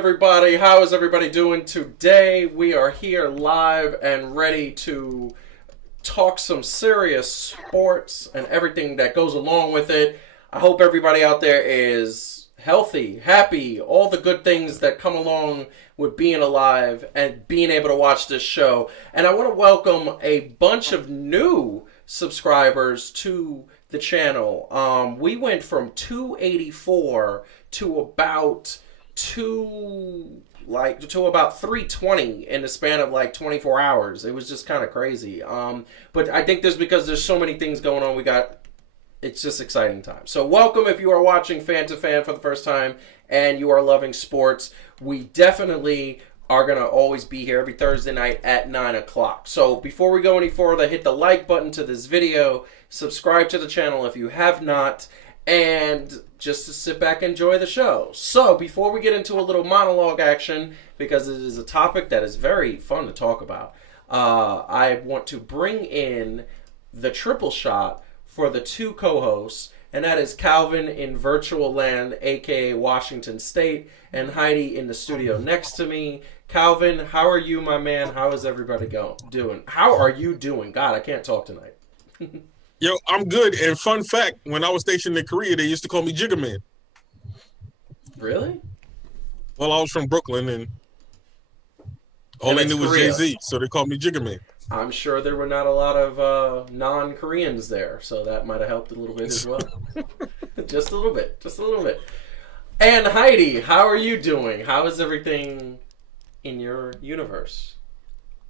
everybody? How is everybody doing today? We are here live and ready to talk some serious sports and everything that goes along with it. I hope everybody out there is healthy, happy, all the good things that come along with being alive and being able to watch this show. And I want to welcome a bunch of new subscribers to the channel. We went from 284 to about 320 in the span of like 24 hours. It was just kind of crazy. But I think this because there's so many things going on. It's just exciting time. So welcome if you are watching Fan to Fan for the first time and you are loving sports. We definitely are going to always be here every Thursday night at 9 o'clock. So before we go any further, hit the like button to this video, subscribe to the channel if you have not, and just to sit back and enjoy the show. So before we get into a little monologue action, because it is a topic that is very fun to talk about, I want to bring in the triple shot for the two co-hosts, and that is Calvin in virtual land, aka Washington State, and Heidi in the studio next to me. Calvin, how are you, my man? How is everybody doing? How are you doing? God, I can't talk tonight. Yo, I'm good. And fun fact, when I was stationed in Korea, they used to call me Jigga Man. Really? Well, I was from Brooklyn, and all they knew was Jay-Z, so they called me Jigga Man. I'm sure there were not a lot of non-Koreans there, so that might have helped a little bit as well. Just a little bit. Just a little bit. And Heidi, how are you doing? How is everything in your universe?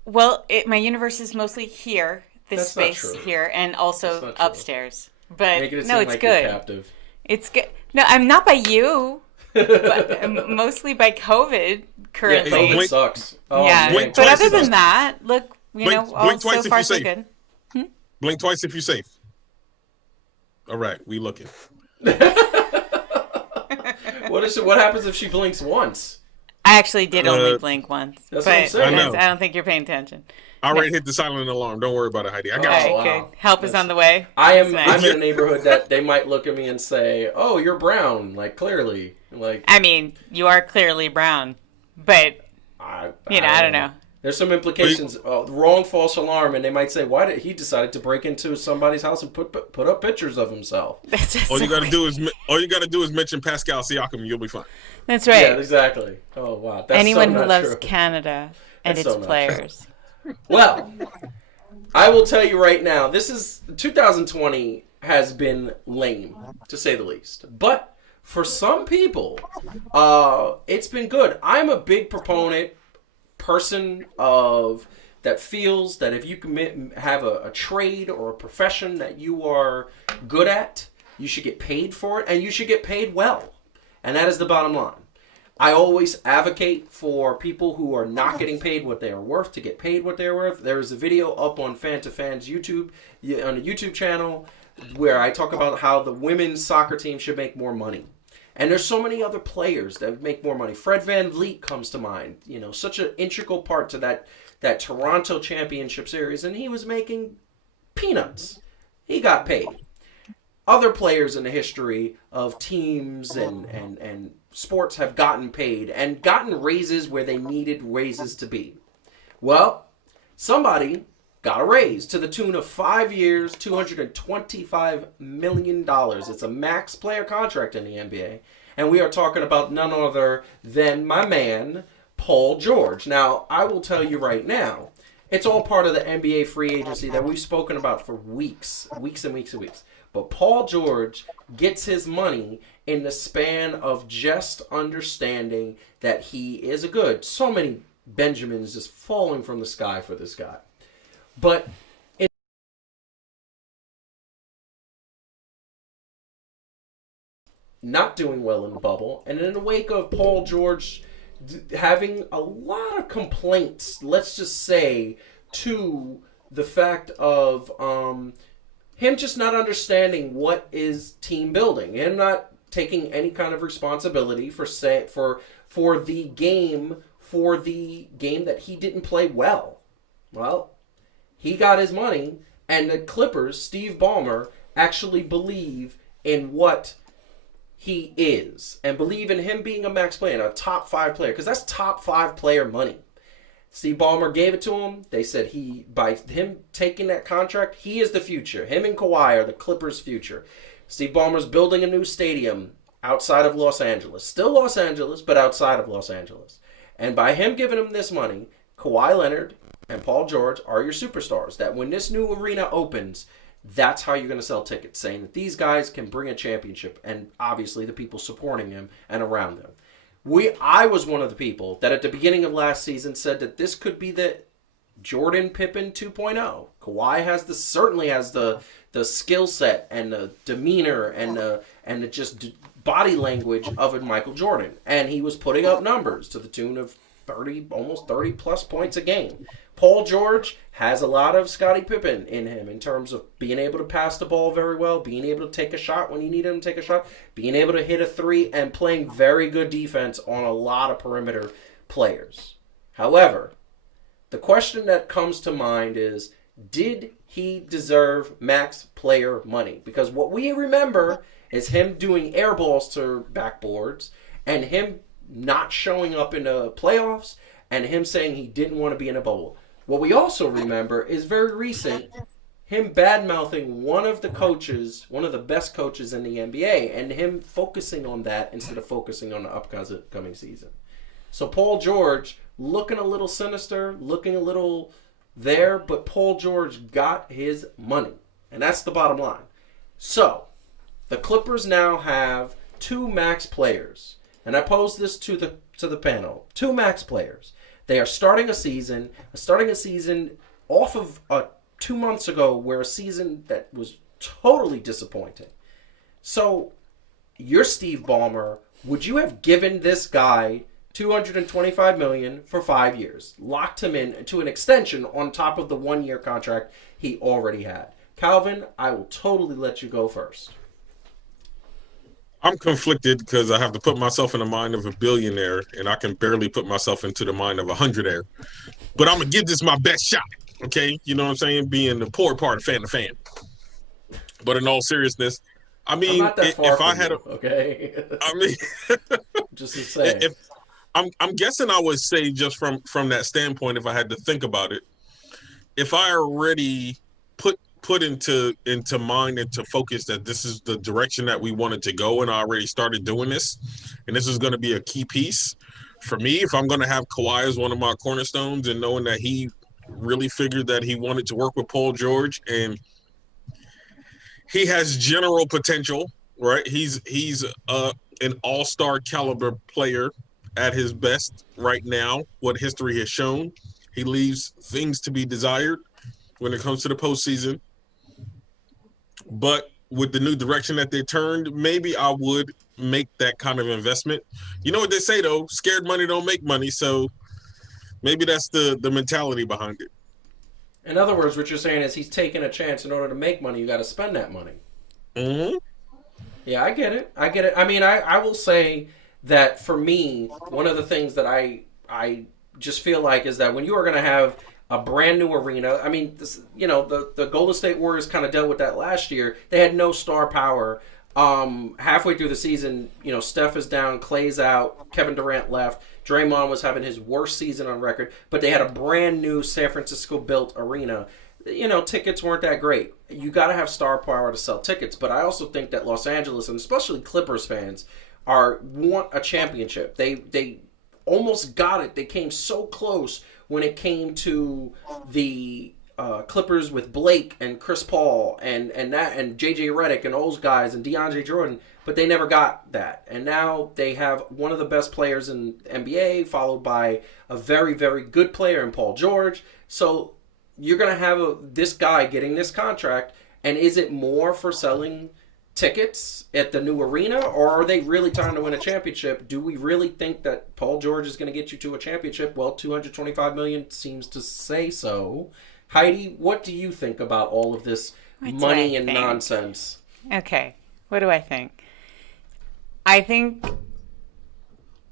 Well, my universe is mostly here, this That's space here, and also upstairs. But Make it no, seem it's like good. You're captive. It's good. No, I'm not by you, but mostly by COVID currently. Yeah, COVID sucks. Oh, yeah, man. but other than that, look, blink all twice so if far you're so safe. good. Blink twice if you're safe. All right, we looking. What happens if she blinks once? I actually did only blink once, that's but what I'm saying. I don't think you're paying attention. I already hit the silent alarm. Don't worry about it, Heidi. I got All you. right, good. Help is on the way. I'm That's in a neighborhood that they might look at me and say, "Oh, you're brown," like clearly, like. I mean, you are clearly brown, but I don't know. There's some implications. Wrong false alarm, and they might say, "Why did he decide to break into somebody's house and put up pictures of himself?" All you got to do is mention Pascal Siakam, and you'll be fine. That's right. Yeah, exactly. Oh wow, that's anyone so who not loves true. Canada and That's its so not players. Well, I will tell you right now, 2020 has been lame, to say the least. But for some people, it's been good. I'm a big person that feels that if you have a trade or a profession that you are good at, you should get paid for it, and you should get paid well. And that is the bottom line. I always advocate for people who are not getting paid what they are worth to get paid what they are worth. There is a video up on Fan to Fan's YouTube, on the YouTube channel, where I talk about how the women's soccer team should make more money. And there's so many other players that make more money. Fred VanVleet comes to mind. Such an integral part to that Toronto championship series, and he was making peanuts. He got paid. Other players in the history of teams and sports have gotten paid and gotten raises where they needed raises to be. Well, somebody got a raise to the tune of 5 years, $225 million. It's a max player contract in the NBA. And we are talking about none other than my man, Paul George. Now, I will tell you right now, it's all part of the NBA free agency that we've spoken about for weeks and weeks and weeks. But Paul George gets his money in the span of just understanding that he is a good. So many Benjamins just falling from the sky for this guy. But not doing well in the bubble, and in the wake of Paul George having a lot of complaints, let's just say, to the fact of him just not understanding what is team building, him not taking any kind of responsibility for the game that he didn't play well. Well, he got his money, and the Clippers, Steve Ballmer, actually believe in what he is and believe in him being a max player, a top 5 player, because that's top 5 player money. Steve Ballmer gave it to him. They said by him taking that contract, he is the future. Him and Kawhi are the Clippers' future. Steve Ballmer's building a new stadium outside of Los Angeles. Still Los Angeles, but outside of Los Angeles. And by him giving him this money, Kawhi Leonard and Paul George are your superstars. That when this new arena opens, that's how you're going to sell tickets, saying that these guys can bring a championship, and obviously the people supporting him and around them. I was one of the people that at the beginning of last season said that this could be the Jordan Pippen 2.0. Kawhi certainly has the skill set and the demeanor and the just body language of a Michael Jordan, and he was putting up numbers to the tune of almost 30 plus points a game. Paul George has a lot of Scottie Pippen in him in terms of being able to pass the ball very well, being able to take a shot when you need him to take a shot, being able to hit a 3, and playing very good defense on a lot of perimeter players. However, the question that comes to mind is, did he deserve max player money? Because what we remember is him doing air balls to backboards and him not showing up in the playoffs and him saying he didn't want to be in a bubble. What we also remember is very recent, him bad-mouthing one of the best coaches in the NBA, and him focusing on that instead of focusing on the upcoming season. So Paul George looking a little sinister, looking a little there, but Paul George got his money. And that's the bottom line. So, the Clippers now have 2 max players. And I pose this to the panel. 2 max players. They are starting a season off of 2 months ago, where a season that was totally disappointing. So, you're Steve Ballmer. Would you have given this guy $225 million for 5 years, locked him in to an extension on top of the 1-year contract he already had? Calvin, I will totally let you go first. I'm conflicted because I have to put myself in the mind of a billionaire, and I can barely put myself into the mind of a hundredaire. But I'm going to give this my best shot, okay? You know what I'm saying? Being the poor part, fan to fan. But in all seriousness, I mean, I'm not that far if I had okay? I mean, just to say. If I'm guessing I would say, just from that standpoint, if I had to think about it, if I already put into mind, into focus, that this is the direction that we wanted to go, and I already started doing this, and this is going to be a key piece for me, if I'm going to have Kawhi as one of my cornerstones, and knowing that he really figured that he wanted to work with Paul George, and he has general potential, right? He's an all-star caliber player at his best right now. What history has shown, he leaves things to be desired when it comes to the postseason. But with the new direction that they turned, maybe I would make that kind of investment. You know what they say, though, scared money don't make money. So maybe that's the mentality behind it. In other words, what you're saying is he's taking a chance. In order to make money, you got to spend that money. Mm-hmm. Yeah, I get it. I mean, I will say that for me, one of the things that I just feel like is that when you are going to have a brand new arena, I mean, this, the Golden State Warriors kind of dealt with that last year. They had no star power. Halfway through the season, Steph is down, Clay's out, Kevin Durant left, Draymond was having his worst season on record, but they had a brand new San Francisco built arena. Tickets weren't that great. You got to have star power to sell tickets, but I also think that Los Angeles, and especially Clippers fans, want a championship. They almost got it. They came so close when it came to the Clippers with Blake and Chris Paul and JJ Redick and those guys and DeAndre Jordan, but they never got that. And now they have one of the best players in NBA, followed by a very, very good player in Paul George. So you're going to have this guy getting this contract, and is it more for selling tickets at the new arena, or are they really trying to win a championship? Do we really think that Paul George is going to get you to a championship? Well, $225 million seems to say so. Heidi, what do you think about all of this money and nonsense? Okay, what do I think? I think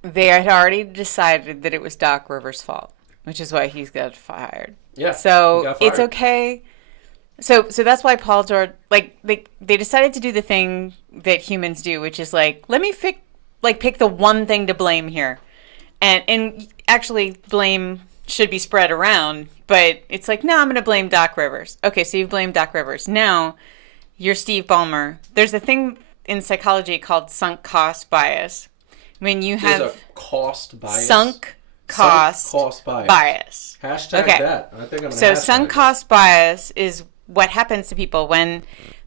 they had already decided that it was Doc Rivers' fault, which is why he's got fired. Yeah. So it's okay So that's why Paul George, like, they decided to do the thing that humans do, which is like, let me pick the one thing to blame here. And actually blame should be spread around, but it's like, no, I'm going to blame Doc Rivers. Okay, so you've blamed Doc Rivers. Now you're Steve Ballmer. There's a thing in psychology called sunk cost bias. When you have There's a cost bias. Sunk cost bias. Hashtag okay. that. I think I'm gonna So hashtag sunk cost bias is what happens to people when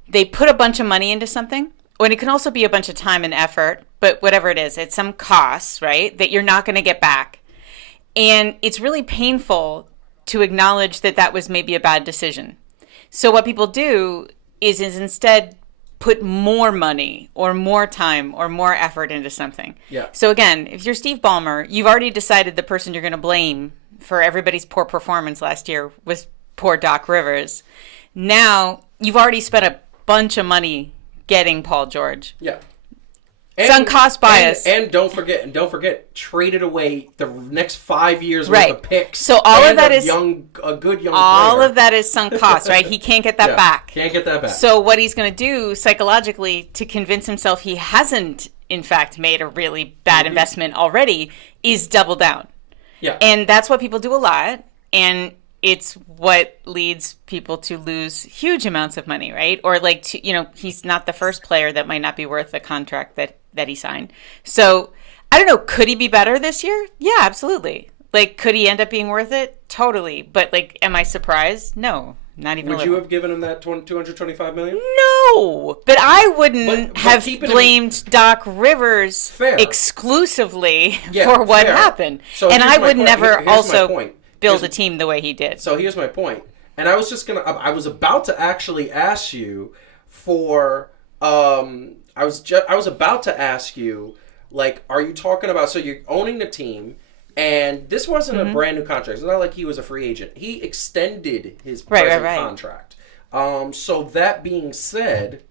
they put a bunch of money into something. When it can also be a bunch of time and effort, but whatever it is, it's some costs, right, that you're not going to get back. And it's really painful to acknowledge that that was maybe a bad decision. So what people do is instead put more money or more time or more effort into something. Yeah. So again, if you're Steve Ballmer, you've already decided the person you're going to blame for everybody's poor performance last year was poor Doc Rivers. Now you've already spent a bunch of money getting Paul George. Yeah. Sunk cost bias. And don't forget, traded away the next 5 years right. worth of picks. So all of that is a good young all player. of that is sunk cost, right? He can't get that back. Can't get that back. So what he's going to do psychologically to convince himself he hasn't, in fact, made a really bad investment already is double down. Yeah. And that's what people do a lot. And it's what leads people to lose huge amounts of money, right? Or like, he's not the first player that might not be worth the contract that he signed. So I don't know. Could he be better this year? Yeah, absolutely. Like, could he end up being worth it? Totally. But like, am I surprised? No, not even. Would you have given him that $225 million? No, but I wouldn't have blamed Doc Rivers exclusively for what happened. So and I would never here's also build a team the way he did. So here's my point. And I was about to actually ask you for, I was about to ask you, like, are you talking about, so you're owning the team, and this wasn't a brand new contract. It's not like he was a free agent. He extended his present contract. So that being said,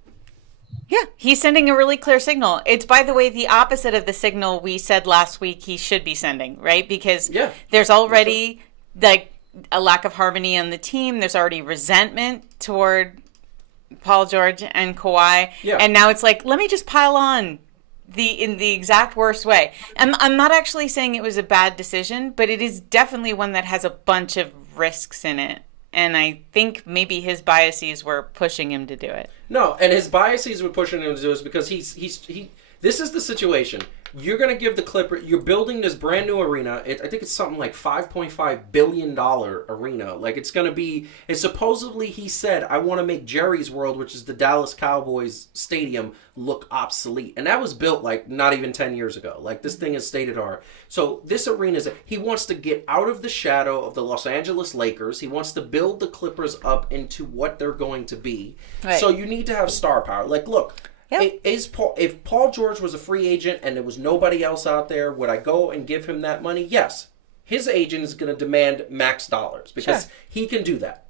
yeah, he's sending a really clear signal. It's, by the way, the opposite of the signal we said last week he should be sending, right? Because there's already like a lack of harmony on the team. There's already resentment toward Paul George and Kawhi. Yeah. And now it's like, let me just pile on in the exact worst way. I'm not actually saying it was a bad decision, but it is definitely one that has a bunch of risks in it. And I think maybe his biases were pushing him to do it. No, and his biases were pushing him to do it because he. This is the situation. You're going to give the Clippers. You're building this brand new arena. I think it's something like $5.5 billion arena. Like, it's going to be. And supposedly he said, "I want to make Jerry's World, which is the Dallas Cowboys stadium, look obsolete." And that was built like not even 10 years ago. Like, this thing is state of the art. So this arena he wants to get out of the shadow of the Los Angeles Lakers. He wants to build the Clippers up into what they're going to be. Right. So you need to have star power. Like, look. Yep. If Paul George was a free agent and there was nobody else out there, would I go and give him that money? Yes. His agent is going to demand max dollars because he can do that.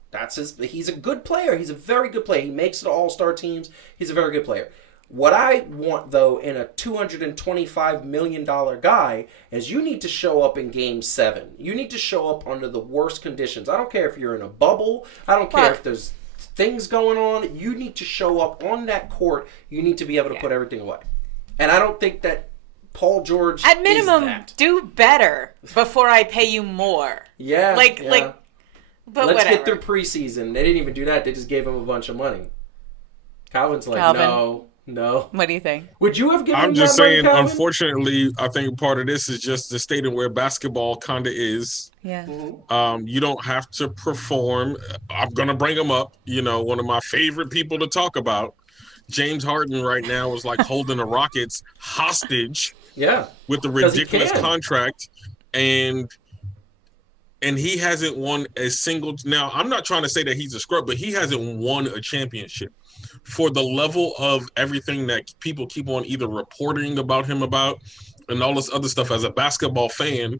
He's a good player. He's a very good player. He makes it to all-star teams. He's a very good player. What I want, though, in a $225 million guy is you need to show up in Game 7. You need to show up under the worst conditions. I don't care if you're in a bubble. I don't care if there's things going on. You need to show up on that court. You need to be able to put everything away. And I don't think that Paul George at minimum do better before I pay you more. Yeah. But let's whatever. get through preseason. They didn't even do that. They just gave him a bunch of money. Calvin's like, no. What do you think? Would you have given him I'm just that money, saying, Calvin? unfortunately, I think part of this is just the state of where basketball kind of is. Yeah. You don't have to perform. I'm going to bring him up. One of my favorite people to talk about, James Harden right now is like holding the Rockets hostage. Yeah. With the ridiculous contract. And he hasn't won a single. Now, I'm not trying to say that he's a scrub, but he hasn't won a championship. For the level of everything that people keep on either reporting about him and all this other stuff as a basketball fan.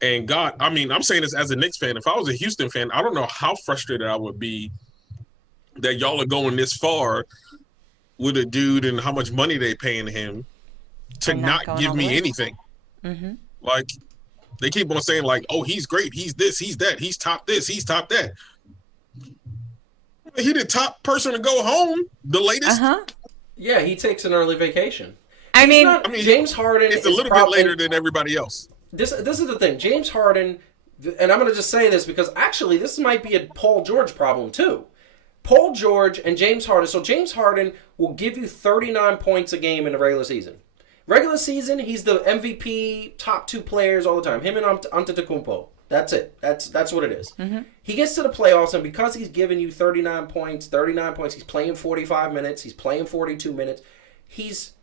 And God, I mean, I'm saying this as a Knicks fan. If I was a Houston fan, I don't know how frustrated I would be that y'all are going this far with a dude and how much money they paying him to not give me anything. Mm-hmm. Like, they keep on saying, like, oh, he's great. He's this, he's that. He's top this, he's top that. He the top person to go home. The latest. Yeah, he takes an early vacation. I mean, James Harden. It's a little bit later than everybody else. This is the thing. James Harden, and I'm going to just say this because actually this might be a Paul George problem too. Paul George and James Harden. So James Harden will give you 39 points a game in the regular season. Regular season, he's the MVP, top 2 players all the time. Him and Antetokounmpo. That's it. That's what it is. Mm-hmm. He gets to the playoffs, and because he's giving you 39 points, he's playing 45 minutes, he's playing 42 minutes, he's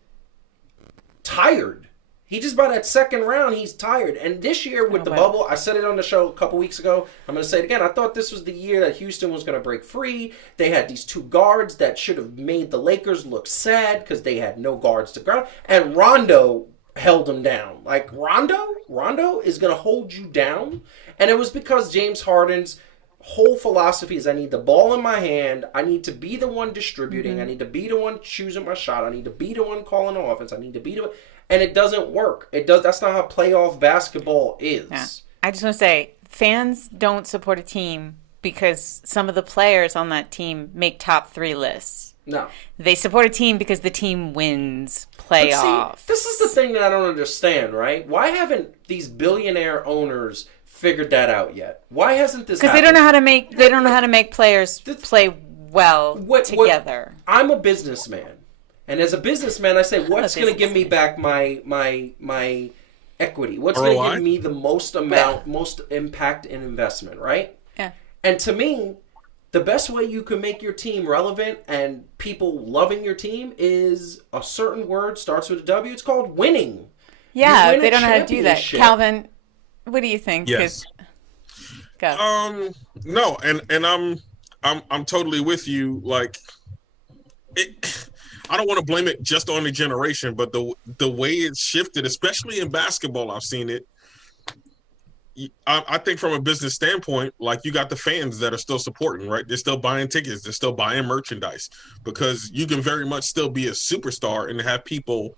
tired. He just by that second round, he's tired. And this year with the bubble, I said it on the show a couple weeks ago. I'm going to say it again. I thought this was the year that Houston was going to break free. They had these 2 guards that should have made the Lakers look sad because they had no guards to guard. And Rondo held him down. Like, Rondo is going to hold you down. And it was because James Harden's whole philosophy is I need the ball in my hand. I need to be the one distributing. Mm-hmm. I need to be the one choosing my shot. I need to be the one calling the offense. I need to be the one. And it doesn't work. That's not how playoff basketball is. Yeah. I just want to say, fans don't support a team because some of the players on that team make top 3 lists. No. They support a team because the team wins playoffs. See, this is the thing that I don't understand, right? Why haven't these billionaire owners figured that out yet? Why hasn't this happened? Because they don't know how to make players play well together. I'm a businessman. And as a businessman, I say, what's going to give me back my equity? What's going to give me the most impact and investment, right? Yeah. And to me, the best way you can make your team relevant and people loving your team is a certain word, starts with a W. It's called winning. Yeah, they don't know how to do that. Calvin, what do you think? Yes. Go. No, and I'm totally with you. Like, I don't want to blame it just on the generation, but the way it's shifted, especially in basketball, I've seen it. I think from a business standpoint, like, you got the fans that are still supporting, right? They're still buying tickets. They're still buying merchandise because you can very much still be a superstar and have people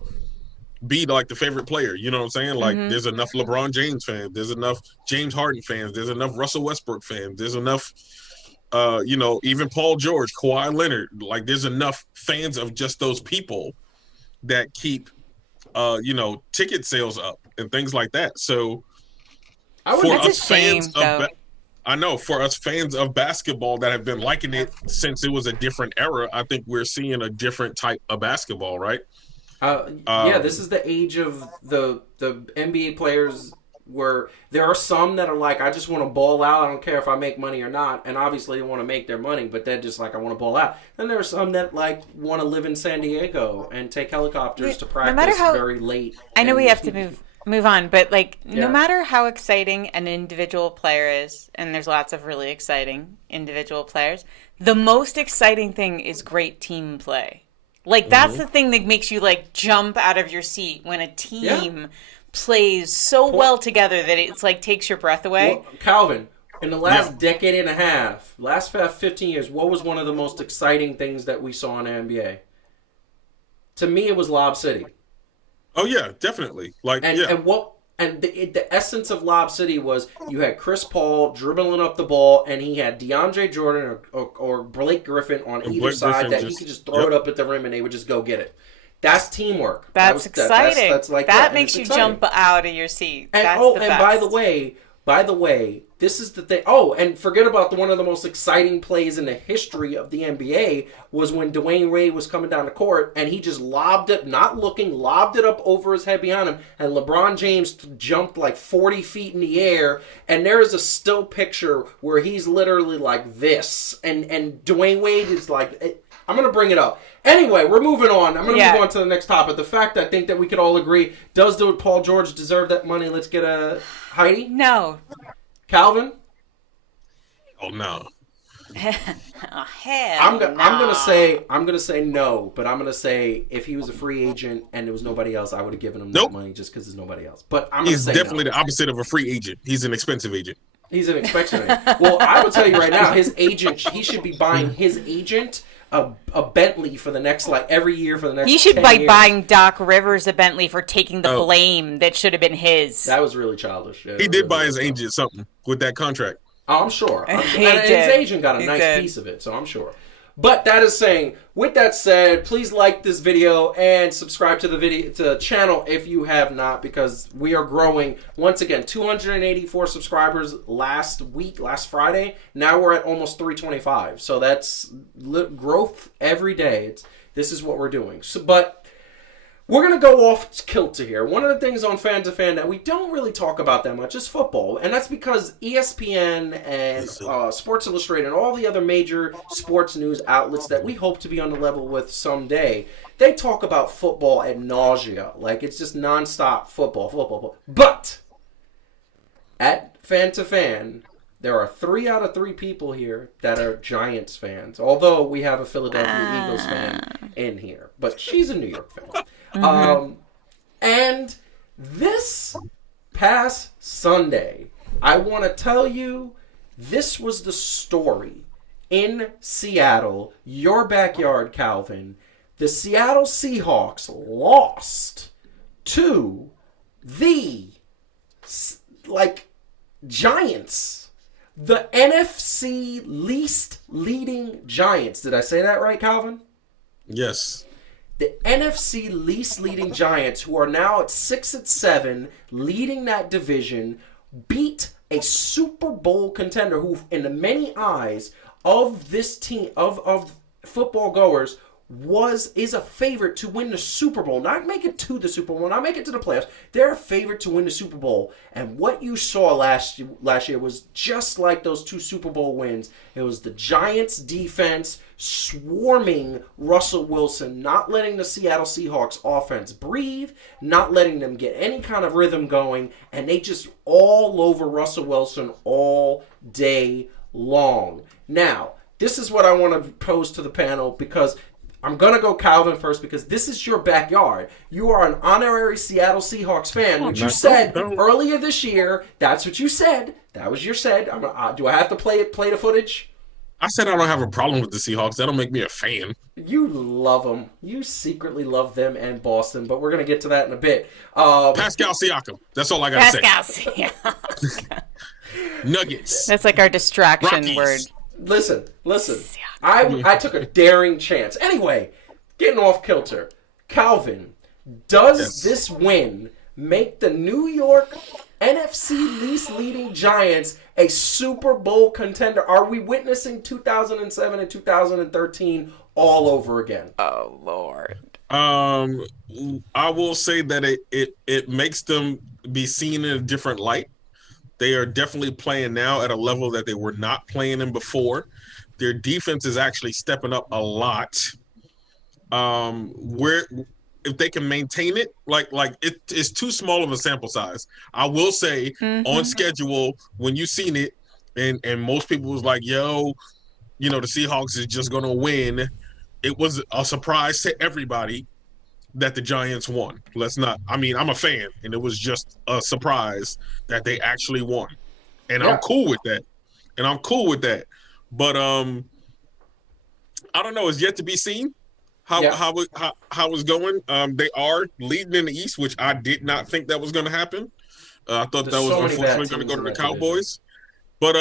be like the favorite player. You know what I'm saying? Like, there's enough LeBron James fans. There's enough James Harden fans. There's enough Russell Westbrook fans. There's enough even Paul George, Kawhi Leonard, like, there's enough fans of just those people that keep, ticket sales up and things like that. So for us fans of basketball that have been liking it since it was a different era, I think we're seeing a different type of basketball, right? This is the age of the NBA players where there are some that are like, I just want to ball out. I don't care if I make money or not. And obviously they want to make their money, but they're just like, I want to ball out. Then there are some that like want to live in San Diego and take helicopters to practice very late. I know we have to move on, but like, no matter how exciting an individual player is, and there's lots of really exciting individual players, the most exciting thing is great team play. Like, that's the thing that makes you like jump out of your seat when a team plays so well together that it's like takes your breath away. Well, Calvin, in the last decade and a half, last 15 years, what was one of the most exciting things that we saw in the NBA? To me, it was Lob City. Oh yeah, definitely. Like, and the essence of Lob City was you had Chris Paul dribbling up the ball, and he had DeAndre Jordan or Blake Griffin on either side that he could just throw it up at the rim and they would just go get it. That's teamwork. That's exciting. That's like that makes you jump out of your seat. And by the way, this is the thing. Oh, and forget about one of the most exciting plays in the history of the NBA was when Dwayne Wade was coming down the court and he just lobbed it, not looking, lobbed it up over his head behind him, and LeBron James jumped like 40 feet in the air, and there is a still picture where he's literally like this, and Dwayne Wade is like, I'm going to bring it up. Anyway, we're moving on. I'm going to move on to the next topic. The fact I think that we could all agree, does Paul George deserve that money? Let's get a Heidi? No. Calvin? Oh, no. I'm gonna say no, but I'm gonna say if he was a free agent and there was nobody else, I would have given him that money just because there's nobody else. But he's definitely the opposite of a free agent. He's an expensive agent. He's an expensive agent. Well, I will tell you right now, his agent, he should be buying his agent a Bentley for the next, like, every year for the next 10 years. He should be buying Doc Rivers a Bentley for taking the blame that should have been his. That was really childish. Yeah, he did buy his agent something with that contract. I'm sure. And his agent got a nice piece of it, so I'm sure. But that is saying, with that said, please like this video and subscribe to the channel if you have not, because we are growing. Once again, 284 subscribers last Friday. Now we're at almost 325. So that's growth every day. This is what we're doing. But we're going to go off kilter here. One of the things on Fan to Fan that we don't really talk about that much is football. And that's because ESPN and Sports Illustrated and all the other major sports news outlets that we hope to be on the level with someday, they talk about football ad nausea. Like, it's just nonstop football. But at Fan to Fan, there are 3 out of 3 people here that are Giants fans. Although we have a Philadelphia Eagles fan in here. But she's a New York fan. And this past Sunday, I want to tell you, this was the story in Seattle, your backyard, Calvin. The Seattle Seahawks lost to the, Giants. The NFC least leading Giants. Did I say that right, Calvin? Yes. The NFC least leading Giants, who are now at 6-7, leading that division, beat a Super Bowl contender who, in the many eyes of this team, of football goers, is a favorite to win the Super Bowl. Not make it to the Super Bowl, not make it to the playoffs. They're a favorite to win the Super Bowl. And what you saw last year was just like those 2 Super Bowl wins. It was the Giants' defense swarming Russell Wilson, not letting the Seattle Seahawks offense breathe, not letting them get any kind of rhythm going, and they just all over Russell Wilson all day long. Now, this is what I want to pose to the panel, because I'm going to go Calvin first, because this is your backyard. You are an honorary Seattle Seahawks fan, which you said earlier this year. That's what you said. That was your said. Do I have to play the footage? I said I don't have a problem with the Seahawks. That don't make me a fan. You love them. You secretly love them and Boston, but we're going to get to that in a bit. Pascal Siakam. That's all I got to say. Pascal Siakam. Nuggets. That's like our distraction Rockies. Listen. word. I took a daring chance. Anyway, getting off kilter. Calvin, does this win make the New York NFC least leading Giants a Super Bowl contender? Are we witnessing 2007 and 2013 all over again? Oh, Lord. I will say that it makes them be seen in a different light. They are definitely playing now at a level that they were not playing in before. Their defense is actually stepping up a lot. If they can maintain it, it's too small of a sample size. I will say on schedule, when you seen it, and most people was like, yo, the Seahawks is just going to win. It was a surprise to everybody that the Giants won. I'm a fan, and it was just a surprise that they actually won. And I'm cool with that. But I don't know. It's yet to be seen how it's going. They are leading in the East, which I did not think that was going to happen. I thought that was unfortunately going to go to the Cowboys. But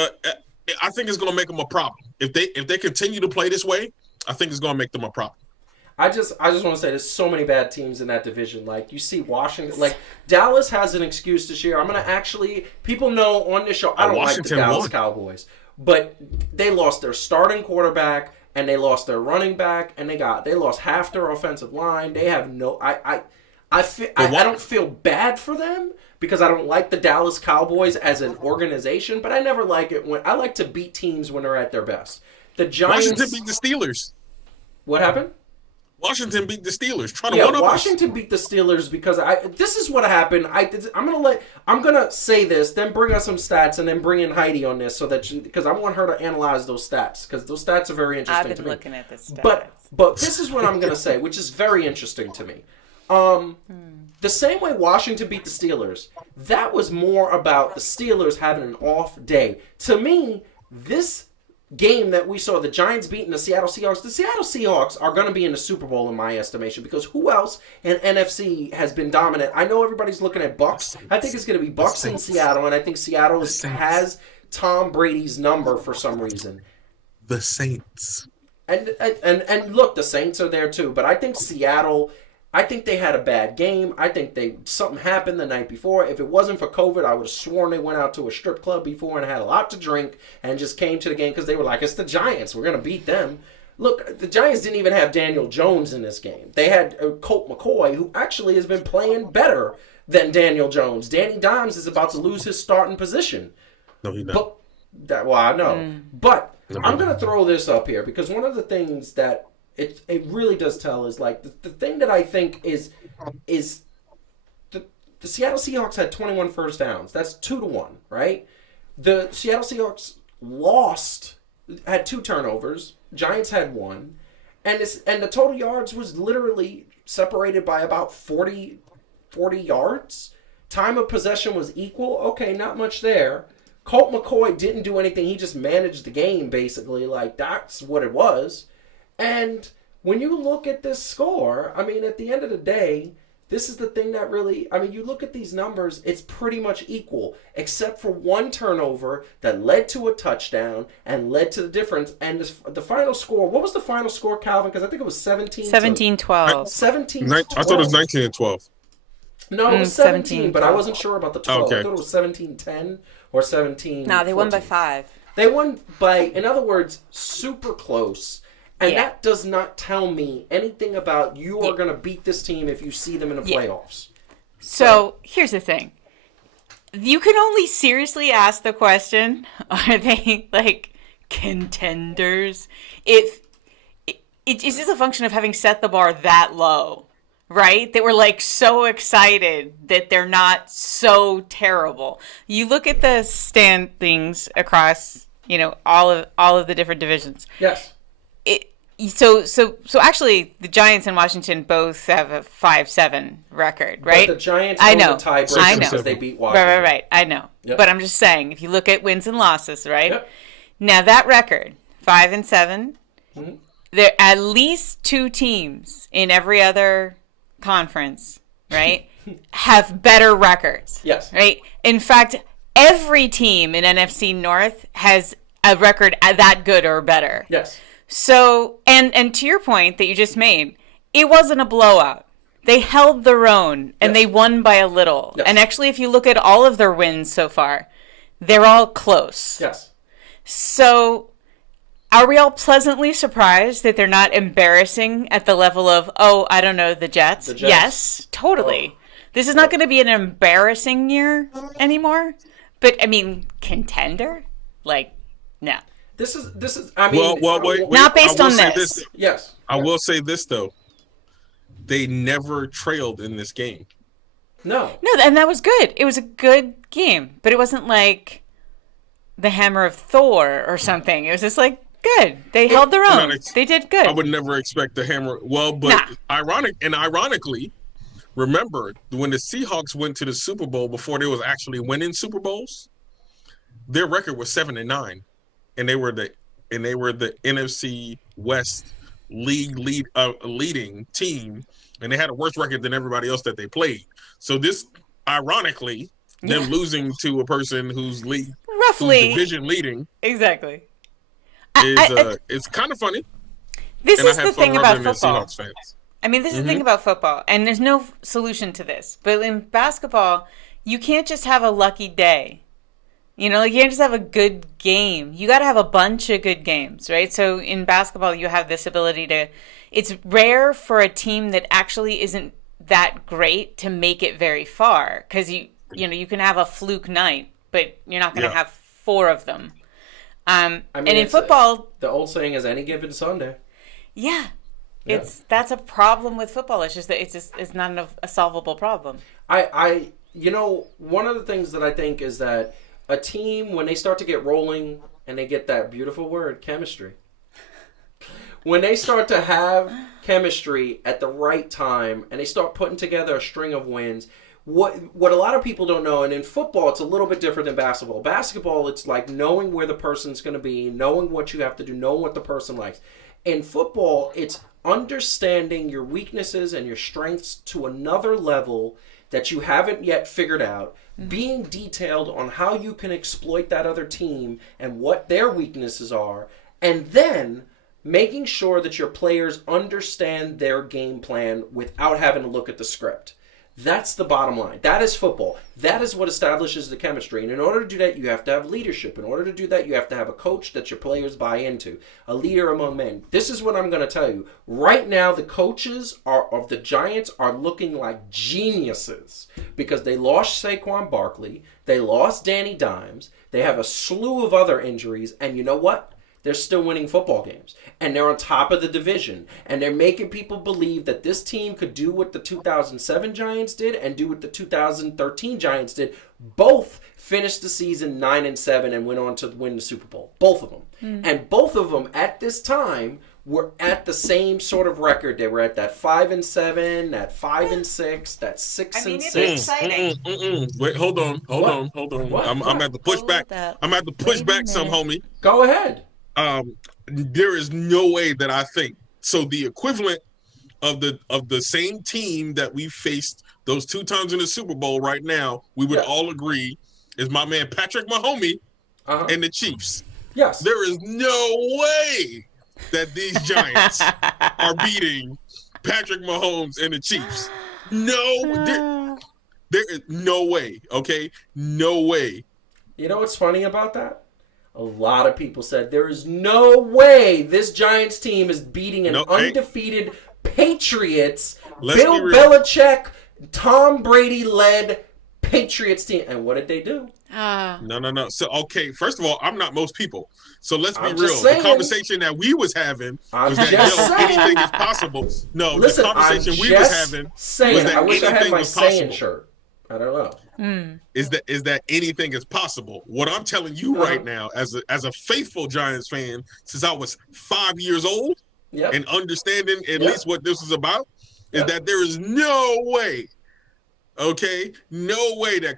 I think it's going to make them a problem. If they continue to play this way, I think it's going to make them a problem. I just want to say there's so many bad teams in that division. Like, you see Washington, Dallas has an excuse this year. I'm going to people know on this show, I don't like the Dallas Cowboys, but they lost their starting quarterback and they lost their running back and they lost half their offensive line. They have I don't feel bad for them because I don't like the Dallas Cowboys as an organization, but I never like it I like to beat teams when they're at their best. The Giants. Washington beat the Steelers. What happened? Washington beat the Steelers. Washington beat the Steelers because this is what happened. I'm gonna say this, then bring us some stats, and then bring in Heidi on this because I want her to analyze those stats because those stats are very interesting to me. I've been looking at the stats. But this is what I'm gonna say, which is very interesting to me. The same way Washington beat the Steelers, that was more about the Steelers having an off day. To me, this game that we saw, the Giants beating the Seattle Seahawks are going to be in the Super Bowl in my estimation because who else in NFC has been dominant? I know everybody's looking at Bucks. I think it's going to be Bucks in Seattle, and I think Seattle has Tom Brady's number for some reason. The Saints. And look, the Saints are there too. But I think Seattle, I think they had a bad game. I think something happened the night before. If it wasn't for COVID, I would have sworn they went out to a strip club before and had a lot to drink and just came to the game because they were like, it's the Giants. We're going to beat them. Look, the Giants didn't even have Daniel Jones in this game. They had Colt McCoy, who actually has been playing better than Daniel Jones. Danny Dimes is about to lose his starting position. No, he's not. I know. But I'm going to throw this up here because one of the things that it really does tell is like the thing that I think is the Seattle Seahawks had 21 first downs. That's 2-1, right? The Seattle Seahawks had 2 turnovers. Giants had 1. And the total yards was literally separated by about 40 yards. Time of possession was equal. Okay, not much there. Colt McCoy didn't do anything. He just managed the game, basically. Like, that's what it was. And when you look at this score, I mean, at the end of the day, this is the thing that really, I mean, you look at these numbers, it's pretty much equal, except for 1 turnover that led to a touchdown and led to the difference. And the final score, what was the final score, Calvin? Because I think it was 17-12. 17-12. I thought it was 19-12. No, it was 17, but I wasn't sure about the 12. Okay. I thought it was 17-10 or 17. No, they won by 5. They won by, in other words, super close. And that does not tell me anything about you are going to beat this team if you see them in the playoffs. So here's the thing. You can only seriously ask the question, are they like contenders? If it's just a function of having set the bar that low. Right? They were like so excited that they're not so terrible. You look at the standings across, all of the different divisions. Yes. So actually the Giants and Washington both have a 5-7 record, right? But the Giants own the tiebreaker because they beat Washington. Right. I know. Yep. But I'm just saying, if you look at wins and losses, right? Yep. Now that record, 5-7, there are at least 2 teams in every other conference, right, have better records. Yes. Right? In fact, every team in NFC North has a record that good or better. Yes. So, and to your point that you just made, it wasn't a blowout. They held their own, and they won by a little. Yes. And actually, if you look at all of their wins so far, they're all close. Yes. So, are we all pleasantly surprised that they're not embarrassing at the level of, I don't know, the Jets? Yes, totally. Oh. This is not going to be an embarrassing year anymore. But, I mean, contender? Like, no. This is. I mean, wait, not based on this. Yes. I will say this, though. They never trailed in this game. No, and that was good. It was a good game. But it wasn't like the Hammer of Thor or something. It was just like, good. They held their own. They did good. I would never expect the hammer. Well, but ironically, remember when the Seahawks went to the Super Bowl before they was actually winning Super Bowls, their record was 7-9, and they were the NFC West leading team, and they had a worse record than everybody else that they played. So this, ironically, them losing to a person who's division leading, exactly. It's kind of funny. This is the thing about football. Fans. I mean, this is the thing about football, and there's no solution to this. But in basketball, you can't just have a lucky day. You can't just have a good game. You got to have a bunch of good games, right? So in basketball, you have this ability to. It's rare for a team that actually isn't that great to make it very far because you can have a fluke night, but you're not going to have 4 of them. I mean, and in football, the old saying is any given Sunday. Yeah. That's a problem with football. It's just that it's not a solvable problem. One of the things that I think is that a team, when they start to get rolling and they get that beautiful word, chemistry, when they start to have chemistry at the right time and they start putting together a string of wins. What a lot of people don't know, and in football, it's a little bit different than basketball. Basketball, it's like knowing where the person's going to be, knowing what you have to do, knowing what the person likes. In football, it's understanding your weaknesses and your strengths to another level that you haven't yet figured out, being detailed on how you can exploit that other team and what their weaknesses are, and then making sure that your players understand their game plan without having to look at the script. That's the bottom line. That is football. That is what establishes the chemistry. And in order to do that, you have to have leadership. In order to do that, you have to have a coach that your players buy into, a leader among men. This is what I'm going to tell you. Right now, the coaches of the Giants are looking like geniuses because they lost Saquon Barkley. They lost Danny Dimes. They have a slew of other injuries. And you know what? They're still winning football games. And they're on top of the division. And they're making people believe that this team could do what the 2007 Giants did and do what the 2013 Giants did. Both finished the season 9-7 and went on to win the Super Bowl. Both of them. And both of them at this time were at the same sort of record. They were at that 5-7, that 5-6, that 6-6. It's exciting. Wait, hold on. What? I'm at the push back. I'm at the push back some, homie. Go ahead. There is no way that I think so. The equivalent of the same team that we faced those 2 times in the Super Bowl right now, we would all agree is my man Patrick Mahomes and the Chiefs. Yes. There is no way that these Giants are beating Patrick Mahomes and the Chiefs. No, there is no way. Okay, no way. You know what's funny about that? A lot of people said there is no way this Giants team is beating an undefeated Patriots, Bill Belichick, Tom Brady-led Patriots team. And what did they do? No. So, okay, first of all, I'm not most people. So let's be real. Saying, the conversation that we was having was that anything is possible. No, listen, the conversation we was having was that I wish I had my saying shirt. I don't know. Is that anything is possible? What I'm telling you right now, as a faithful Giants fan since I was 5 years old, and understanding at least what this is about, is that there is no way, no way that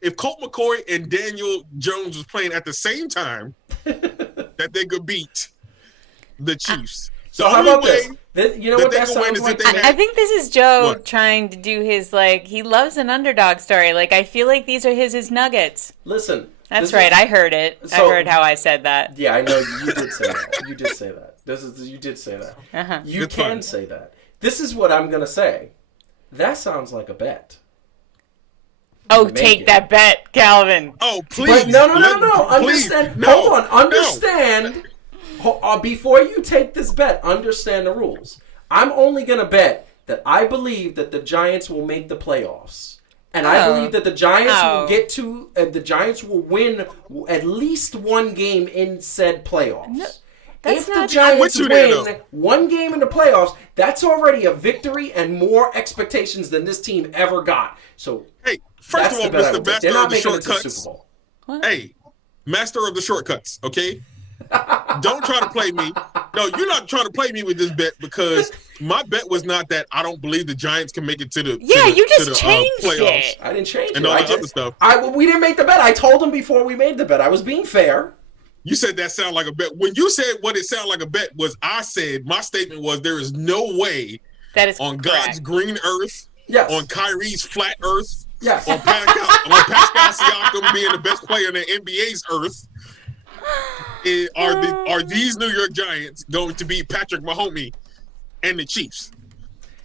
if Colt McCoy and Daniel Jones was playing at the same time, that they could beat the Chiefs. So how about this? You know what that sounds like? I think this is Joe trying to do his, he loves an underdog story. I feel like these are his nuggets. Listen. That's right. I heard it. I heard how I said that. Yeah, I know. You did say that. You did say that. You did say that. You can say that. This is what I'm going to say. That sounds like a bet. Oh, take that bet, Calvin. Oh, please. But no. Understand. Hold on. Understand. Before you take this bet, understand the rules. I'm only going to bet that I believe that the Giants will make the playoffs. And I believe that the Giants will get to, the Giants will win at least one game in said playoffs. No, if the Giants win one game in the playoffs, that's already a victory and more expectations than this team ever got. So, hey, first of all, Mr. Master of the Shortcuts. Hey, master of the shortcuts, okay? Don't try to play me. No, you're not trying to play me with this bet because my bet was not that I don't believe the Giants can make it to the you just changed playoffs. it. I didn't change and it. all that other stuff. We didn't make the bet. I told him before we made the bet. I was being fair. You said that sounded like a bet. When you said what it sounded like a bet was, I said my statement was there is no way that is on correct. God's green earth, yes, on Kyrie's flat earth, yes, on Pascal Siakam being the best player on the NBA's earth. Are these New York Giants going to beat Patrick Mahomes and the Chiefs?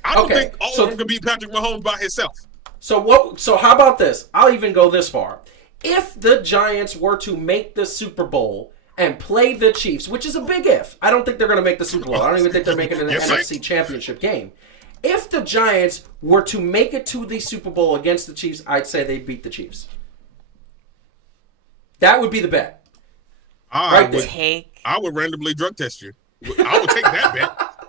I don't think all of them can beat Patrick Mahomes by himself. So how about this? I'll even go this far. If the Giants were to make the Super Bowl and play the Chiefs, which is a big if. I don't think they're going to make the Super Bowl. I don't even think they're making an NFC Championship game. If the Giants were to make it to the Super Bowl against the Chiefs, I'd say they'd beat the Chiefs. That would be the bet. I would randomly drug test you. I would take that bet.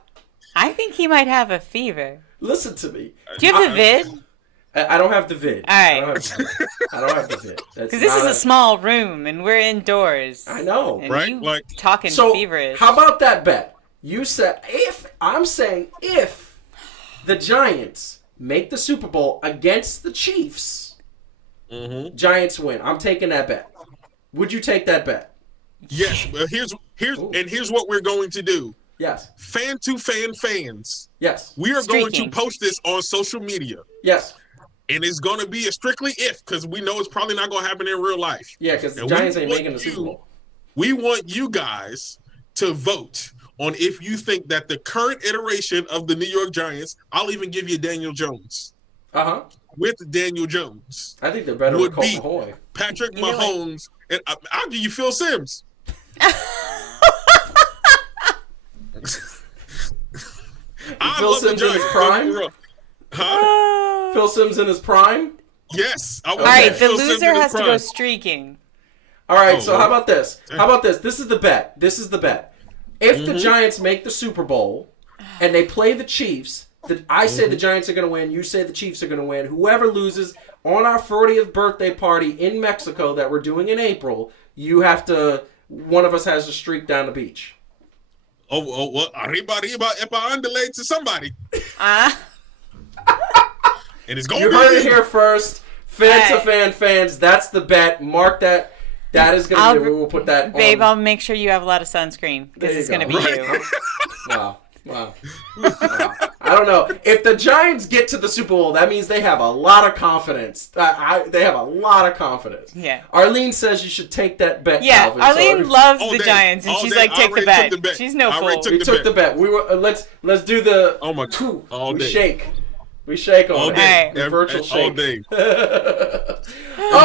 I think he might have a fever. Listen to me. Do you have the vid? I don't have the vid. All right. I don't have the vid. Because this is a small room and we're indoors. I know. And right? You talking feverish. How about that bet? You said if the Giants make the Super Bowl against the Chiefs, Giants win. I'm taking that bet. Would you take that bet? Yes. Well, here's what we're going to do. Yes. Fan to fan fans. Yes. We are going to post this on social media. Yes. And it's going to be a strictly if, because we know it's probably not going to happen in real life. Yeah, because the Giants ain't making the Super Bowl. We want you guys to vote on if you think that the current iteration of the New York Giants, I'll even give you Daniel Jones. With Daniel Jones. I think they're better with Colt McCoy. Patrick Mahomes. And I'll give you Phil Simms. Phil Simms in his prime? Phil Simms in his prime? Yes. All right, the loser has to go streaking. All right, so how about this? This is the bet. If the Giants make the Super Bowl and they play the Chiefs, I say the Giants are going to win, you say the Chiefs are going to win. Whoever loses on our 40th birthday party in Mexico that we're doing in April, one of us has to streak down the beach. Well, arriba, underlay to somebody. And it's going to be. You heard it here first. Fan to fan fans, that's the bet. Mark that. That is going to be, we will put that Babe, I'll make sure you have a lot of sunscreen because it's going to be you. Wow. I don't know. If the Giants get to the Super Bowl, that means they have a lot of confidence. They have a lot of confidence. Yeah. Arlene says you should take that bet, yeah, Calvin. Arlene loves the Giants, and she's like, take the bet. She's no fool. We took the bet. We were. Let's do the. Oh my! All day. Shake. We shake on all it. Day. Virtual shake. All day.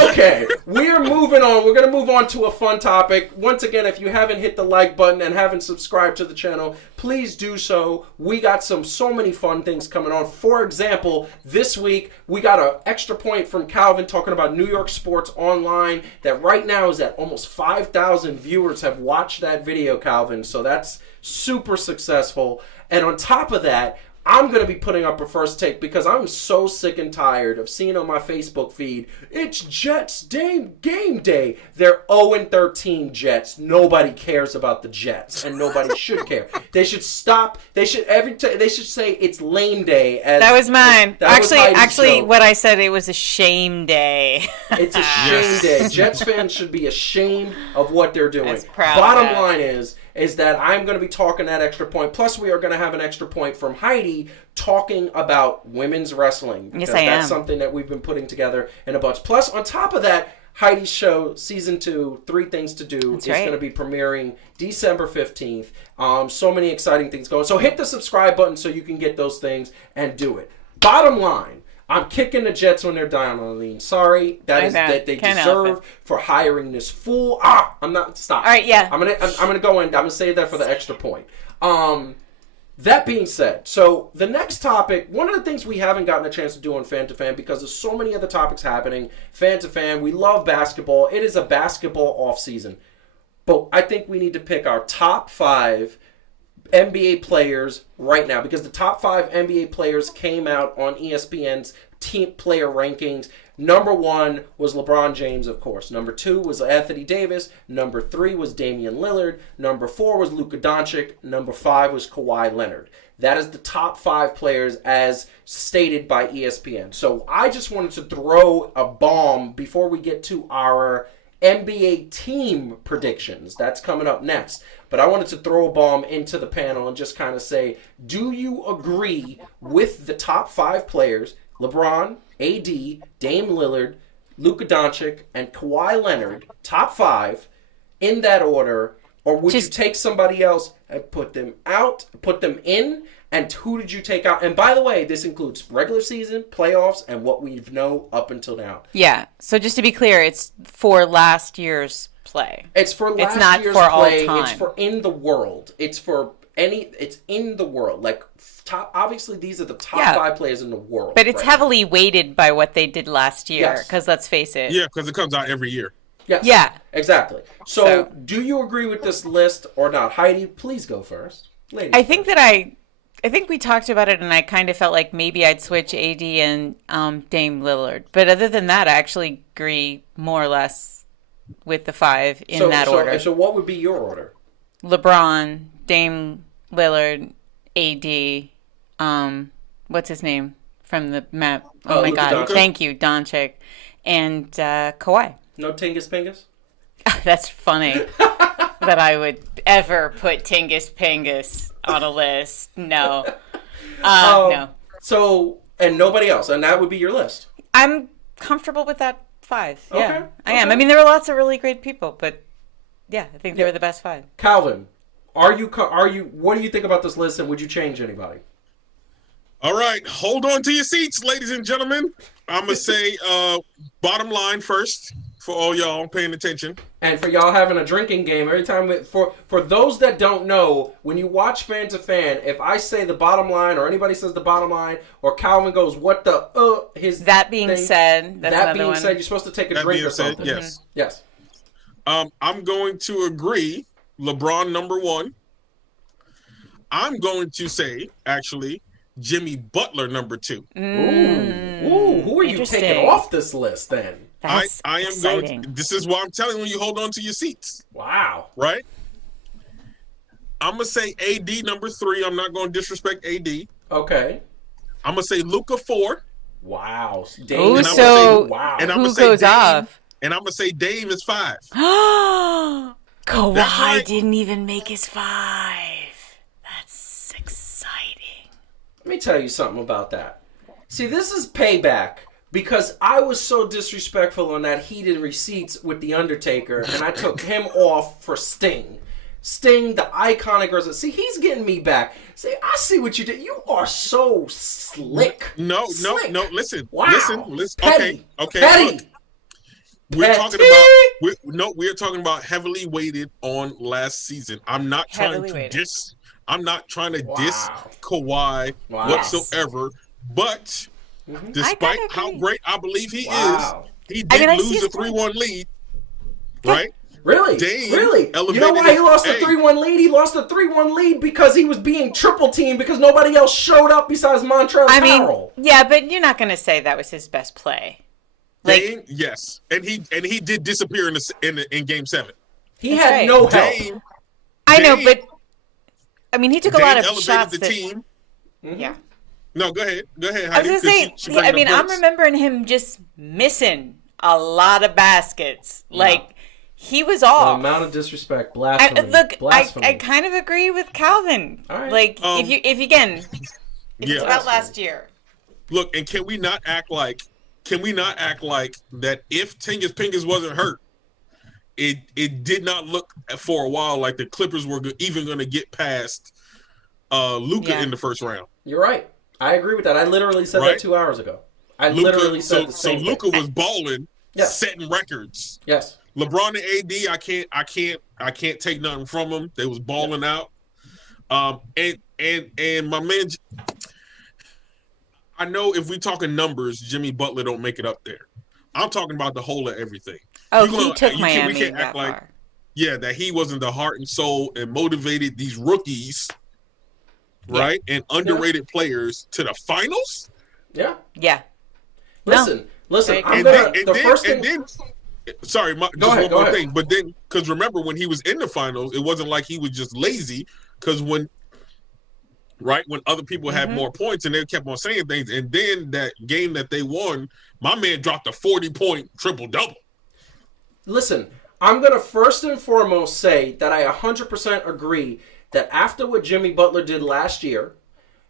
Okay, we are moving on. We're going to move on to a fun topic. Once again, if you haven't hit the like button and haven't subscribed to the channel, please do so. We got so many fun things coming on. For example, this week, we got an extra point from Calvin talking about New York sports online that right now is at almost 5,000 viewers have watched that video, Calvin. So that's super successful. And on top of that, I'm going to be putting up a first take because I'm so sick and tired of seeing on my Facebook feed, it's Jets game day. They're 0-13 Jets. Nobody cares about the Jets, and nobody should care. They should stop. They should say it's lame day. That was mine. Actually, what I said, it was a shame day. It's a shame day. Jets fans should be ashamed of what they're doing. Bottom line is that I'm going to be talking that extra point. Plus, we are going to have an extra point from Heidi talking about women's wrestling. Yes, I am. That's something that we've been putting together in a bunch. Plus, on top of that, Heidi's show, Season 2, 3 Things to Do, is going to be premiering December 15th. So many exciting things going. So hit the subscribe button so you can get those things and do it. Bottom line, I'm kicking the Jets when they're down, Arlene. Sorry, that they deserve for hiring this fool. I'm not. Stop. All right, yeah. I'm gonna go in. I'm gonna save that for the extra point. That being said, so the next topic, one of the things we haven't gotten a chance to do on Fan to Fan because there's so many other topics happening. Fan to Fan, we love basketball. It is a basketball off season, but I think we need to pick our top 5 NBA players right now because the top 5 NBA players came out on ESPN's team player rankings. Number 1 was LeBron James, of course. Number 2 was Anthony Davis. Number 3 was Damian Lillard. Number 4 was Luka Doncic. Number 5 was Kawhi Leonard. That is the top 5 players as stated by ESPN. So I just wanted to throw a bomb before we get to our NBA team predictions. That's coming up next. But I wanted to throw a bomb into the panel and just kind of say, do you agree with the top 5 players, LeBron, AD, Dame Lillard, Luka Doncic, and Kawhi Leonard, top 5, in that order? Or would you take somebody else and put them out, put them in? And who did you take out? And by the way, this includes regular season, playoffs, and what we've known up until now. Yeah. So just to be clear, it's for last year's play. It's for last year's play. All time. It's for in the world. It's in the world. Like, obviously, these are the top 5 players in the world. But it's heavily weighted by what they did last year. Because let's face it. Yeah, because it comes out every year. Yes. Yeah. Exactly. So, do you agree with this list or not? Heidi, please go first. Ladies I think we talked about it, and I kind of felt like maybe I'd switch AD and Dame Lillard. But other than that, I actually agree more or less with the 5 in that order. So what would be your order? LeBron, Dame Lillard, AD, what's his name from the map? Oh my God. Doncic. Thank you, Doncic, and Kawhi. No Tingus Pingus? That's funny that I would ever put Tingus Pingus on a list. No. No. So, and nobody else. And that would be your list. I'm comfortable with that 5. Yeah, Okay. I am. I mean, there were lots of really great people, but yeah, I think they were the best 5. Calvin, what do you think about this list, and would you change anybody? All right, hold on to your seats, ladies and gentlemen. I'm gonna say bottom line first for all y'all paying attention. And for y'all having a drinking game every time. For those that don't know, when you watch Fan to Fan, if I say the bottom line, or anybody says the bottom line, or Calvin goes, "What the his?" That being said, you're supposed to take a drink or something. Yes, yes. I'm going to agree. LeBron number 1. I'm going to say actually Jimmy Butler number 2. Ooh, who are you taking off this list then? I am exciting. This is why I'm telling you hold on to your seats. Wow. Right? I'm going to say AD number 3. I'm not going to disrespect AD. Okay. I'm going to say Luka 4. Wow. Dame. Ooh, so wow. And I'm who goes Dame, off? And I'm going to say Dame is 5. Kawhi right. didn't even make his 5. That's exciting. Let me tell you something about that. See, this is payback. Because I was so disrespectful on that heated receipts with The Undertaker, and I took him off for Sting. Sting, the iconic wrestler. See, he's getting me back. See, I see what you did. You are so slick. No. Listen. Wow. Listen. Petty. Okay. Petty. Look, we're talking about heavily weighted on last season. I'm not trying to diss Kawhi whatsoever, but. Despite how great I believe he is, he did lose a 3-1 lead, right? Really? Dame really? You know why he lost a 3-1 lead? He lost a 3-1 lead because he was being triple teamed because nobody else showed up besides Montrezl Harrell. Yeah, but you're not going to say that was his best play. Dame, yes, and he did disappear in Game 7. He had no help. I know, but I mean, he took a lot of elevated shots. The team. Yeah. No, go ahead. Heidi, I was going to say, I'm remembering him just missing a lot of baskets. Wow. Like, he was off. The amount of disrespect, blasphemy. I kind of agree with Calvin. All right. Like, if it's about last year. Look, and can we not act like that if Tingus Pingus wasn't hurt, it did not look for a while like the Clippers were even going to get past Luka in the first round. You're right. I agree with that. I literally said that 2 hours ago. Literally said the same thing. So Luka was balling, setting records. Yes. LeBron and AD, I can't take nothing from them. They was balling out. And my man, I know if we talking numbers, Jimmy Butler don't make it up there. I'm talking about the whole of everything. Oh, he took Miami we can't act like far. That he wasn't the heart and soul and motivated these rookies. Right? And underrated players to the finals? Yeah. Yeah. Listen. Sorry, one more thing. But then, because remember, when he was in the finals, it wasn't like he was just lazy. Because when other people had more points and they kept on saying things, and then that game that they won, my man dropped a 40-point triple-double. Listen, I'm going to first and foremost say that I 100% agree that after what Jimmy Butler did last year,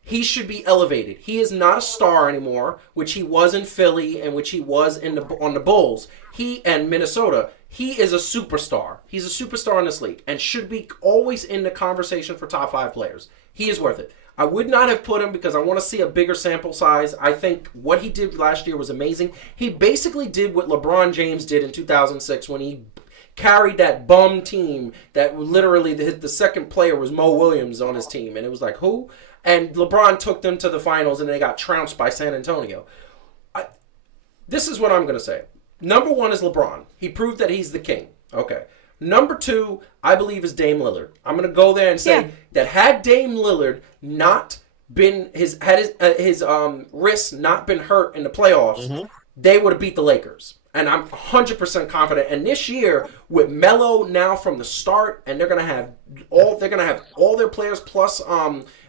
he should be elevated. He is not a star anymore, which he was in Philly and which he was on the Bulls. He and Minnesota, he is a superstar. He's a superstar in this league and should be always in the conversation for top 5 players. He is worth it. I would not have put him because I want to see a bigger sample size. I think what he did last year was amazing. He basically did what LeBron James did in 2006 when he carried that bum team that literally the second player was Mo Williams on his team. And it was like, who? And LeBron took them to the finals and they got trounced by San Antonio. This is what I'm going to say. Number 1 is LeBron. He proved that he's the king. Okay. Number 2, I believe, is Dame Lillard. I'm going to go there and say that had Dame Lillard not been his wrist not been hurt in the playoffs, they would have beat the Lakers. And I'm 100% confident. And this year, with Melo now from the start, and they're gonna have all their players plus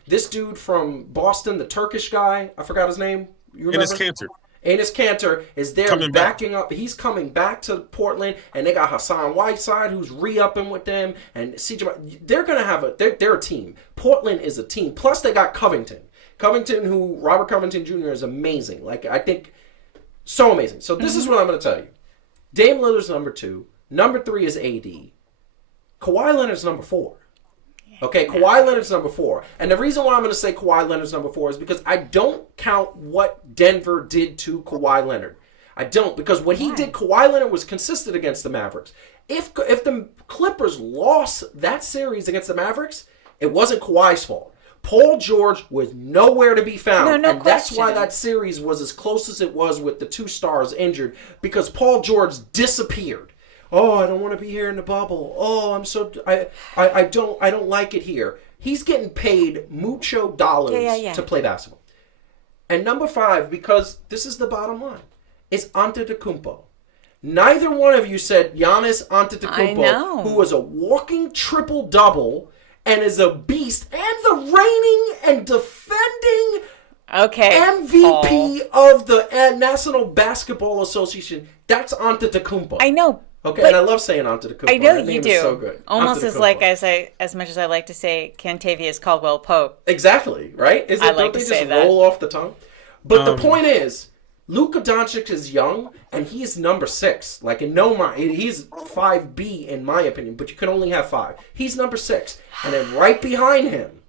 this dude from Boston, the Turkish guy, I forgot his name. You remember? Enes Kanter is there backing up. He's coming back to Portland, and they got Hassan Whiteside who's re-upping with them, and CJ. They're gonna have they're a team. Portland is a team. Plus they got Covington, who Robert Covington Jr. is amazing. Like I think. So amazing. So this is what I'm going to tell you. Dame Lillard's number 2. Number 3 is AD. Kawhi Leonard's number 4. Okay, Kawhi Leonard's number 4. And the reason why I'm going to say Kawhi Leonard's number 4 is because I don't count what Denver did to Kawhi Leonard. I don't, because what he did, Kawhi Leonard was consistent against the Mavericks. If the Clippers lost that series against the Mavericks, it wasn't Kawhi's fault. Paul George was nowhere to be found. No and question. That's why that series was as close as it was with the 2 stars injured, because Paul George disappeared. Oh, I don't want to be here in the bubble. Oh, I don't like it here. He's getting paid mucho dollars to play basketball. And number 5, because this is the bottom line, is Antetokounmpo. Neither one of you said Giannis Antetokounmpo, who was a walking triple-double and is a beast and the reigning and defending MVP of the National Basketball Association. That's Antetokounmpo. I know. Okay, and I love saying Antetokounmpo. I know that name you do. Is so good. Almost as much as I like to say Kentavious Caldwell Pope. Exactly, right? Don't they just roll off the tongue? But the point is, Luka Doncic is young, and he is number 6. Like, he's 5B in my opinion, but you can only have 5. He's number 6. And then right behind him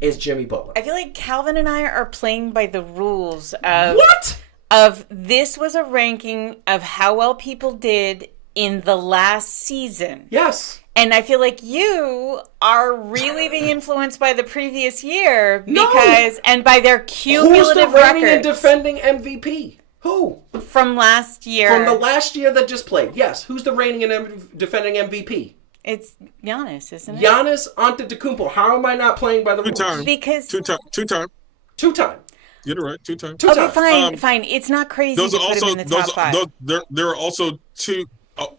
is Jimmy Butler. I feel like Calvin and I are playing by the rules of... What? Of this was a ranking of how well people did in the last season. Yes. And I feel like you are really being influenced by the previous year because and by their cumulative records. Who's the reigning and defending MVP? Who? From last year. From the last year that just played. Yes. Who's the reigning and defending MVP? It's Giannis, isn't it? Giannis Antetokounmpo. How am I not playing by the rules? 2 times. Because 2 times. 2 times. 2 times. You're right. 2 times. Okay, fine. It's not crazy those to are put also him in the top 5. There are also 2. Oh,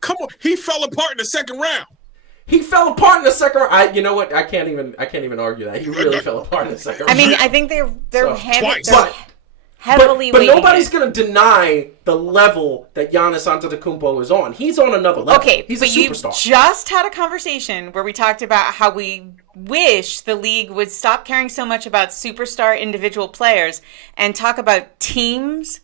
come on, he fell apart in the second round. He fell apart in the second round. You know what? I can't even argue that. He really fell apart in the second round. I mean, I think they're twice. heavily but weighted. Nobody's going to deny the level that Giannis Antetokounmpo is on. He's on another level. Okay, he's a superstar. You just had a conversation where we talked about how we wish the league would stop caring so much about superstar individual players and talk about teams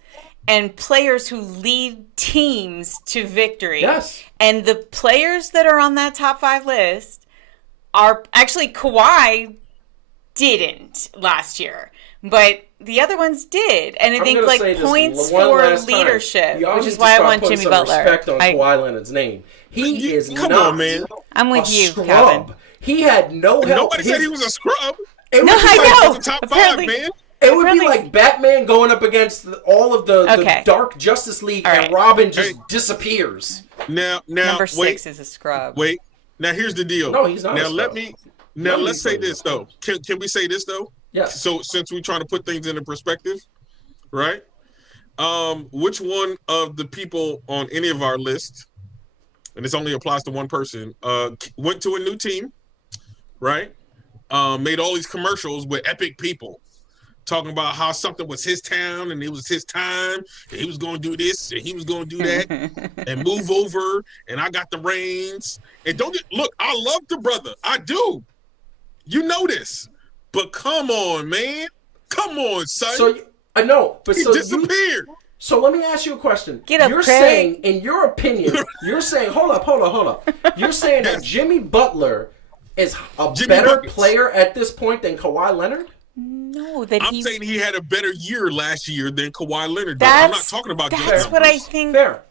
and players who lead teams to victory. Yes. And the players that are on that top 5 list are actually Kawhi didn't last year, but the other ones did. And I think like points for leadership, which is why I want Jimmy Butler. Respect on Kawhi Leonard's name. He is come not on, man. I'm with you, scrub. Calvin. He had no help. Nobody said he was a scrub. No, I know. The top Apparently. 5, man. It would be like Batman going up against all of the Dark Justice League, and Robin just disappears. Now, number 6 is a scrub. Wait, now here's the deal. No, he's not. Now let's say this though. Can we say this though? Yes. So since we're trying to put things into perspective, right? Which one of the people on any of our lists, and this only applies to one person, went to a new team, right? Made all these commercials with epic people talking about how something was his town and it was his time and he was going to do this and he was going to do that and move over and I got the reins. And look, I love the brother. I do. You know this. But come on, man. Come on, son. So I know, but he disappeared. So let me ask you a question. Get up, you're Craig. saying, in your opinion, you're saying, hold up. You're saying that Jimmy Butler is a better player at this point than Kawhi Leonard? No, I'm saying he had a better year last year than Kawhi Leonard. I'm not talking about that's numbers. what I think. Fair.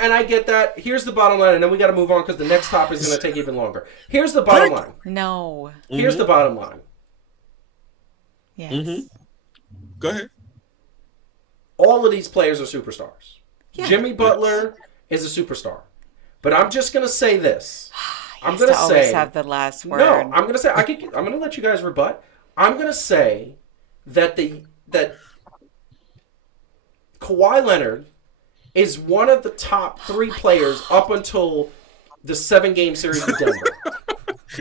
And I get that. Here's the bottom line, and then we got to move on because the next topic is going to take even longer. Here's the bottom line. No. Here's the bottom line. Yes. Mm-hmm. Go ahead. All of these players are superstars. Yeah. Jimmy Butler is a superstar. But I'm just going to say this. I'm going to always have the last word. No, I'm going to say, I'm going to let you guys rebut. I'm going to say that that Kawhi Leonard is one of the top 3 players up until the 7-game series with Denver.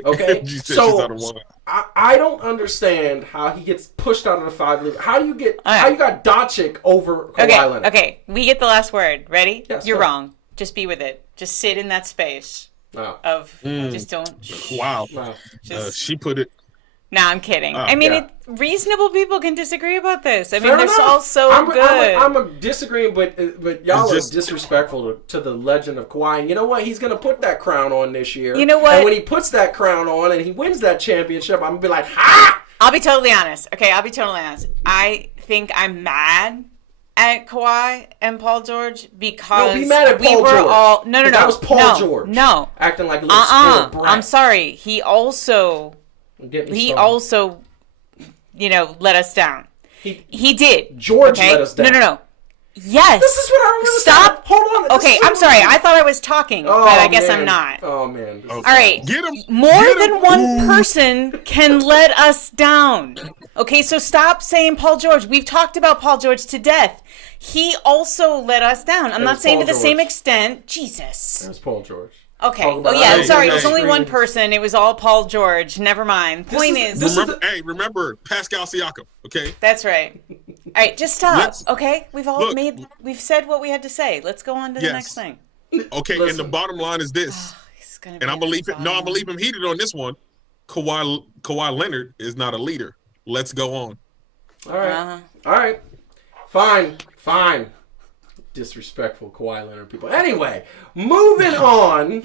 Okay? So I don't understand how he gets pushed out of the 5 league. How you got Doncic over Kawhi Leonard? Okay, we get the last word. Ready? Yes, You're wrong. Just be with it. Just sit in that space of just don't. Wow. She put it. No, I'm kidding. I mean, reasonable people can disagree about this. I mean, they're all so good. I'm disagreeing, but y'all are disrespectful to the legend of Kawhi. And you know what? He's going to put that crown on this year. You know what? And when he puts that crown on and he wins that championship, I'm going to be like, ha! I'll be totally honest. Okay, I'll be totally honest. I think I'm mad at Kawhi and Paul George because be mad at Paul George. No. That was Paul George. No. Acting like a little spoiled brat. I'm sorry. He also, let us down. He did. George let us down. No. Yes. This is what I remember. Stop. Hold on. Okay, I'm sorry. I thought I was talking, but I guess I'm not. Oh, man. Okay. All right. More than one person can let us down. Okay, so stop saying Paul George. We've talked about Paul George to death. He also let us down. I'm not saying to the same extent. Jesus. It was Paul George. Okay. Oh, yeah. I'm sorry. It was only one person. It was all Paul George. Never mind. Remember Pascal Siakam, okay? That's right. All right, just stop. Okay? We've said what we had to say. Let's go on to the next thing. Okay, and the bottom line is this. And I'm going to leave him heated on this one. Kawhi Leonard is not a leader. Let's go on. All right. All right. Fine. Disrespectful Kawhi Leonard people. Anyway, moving on.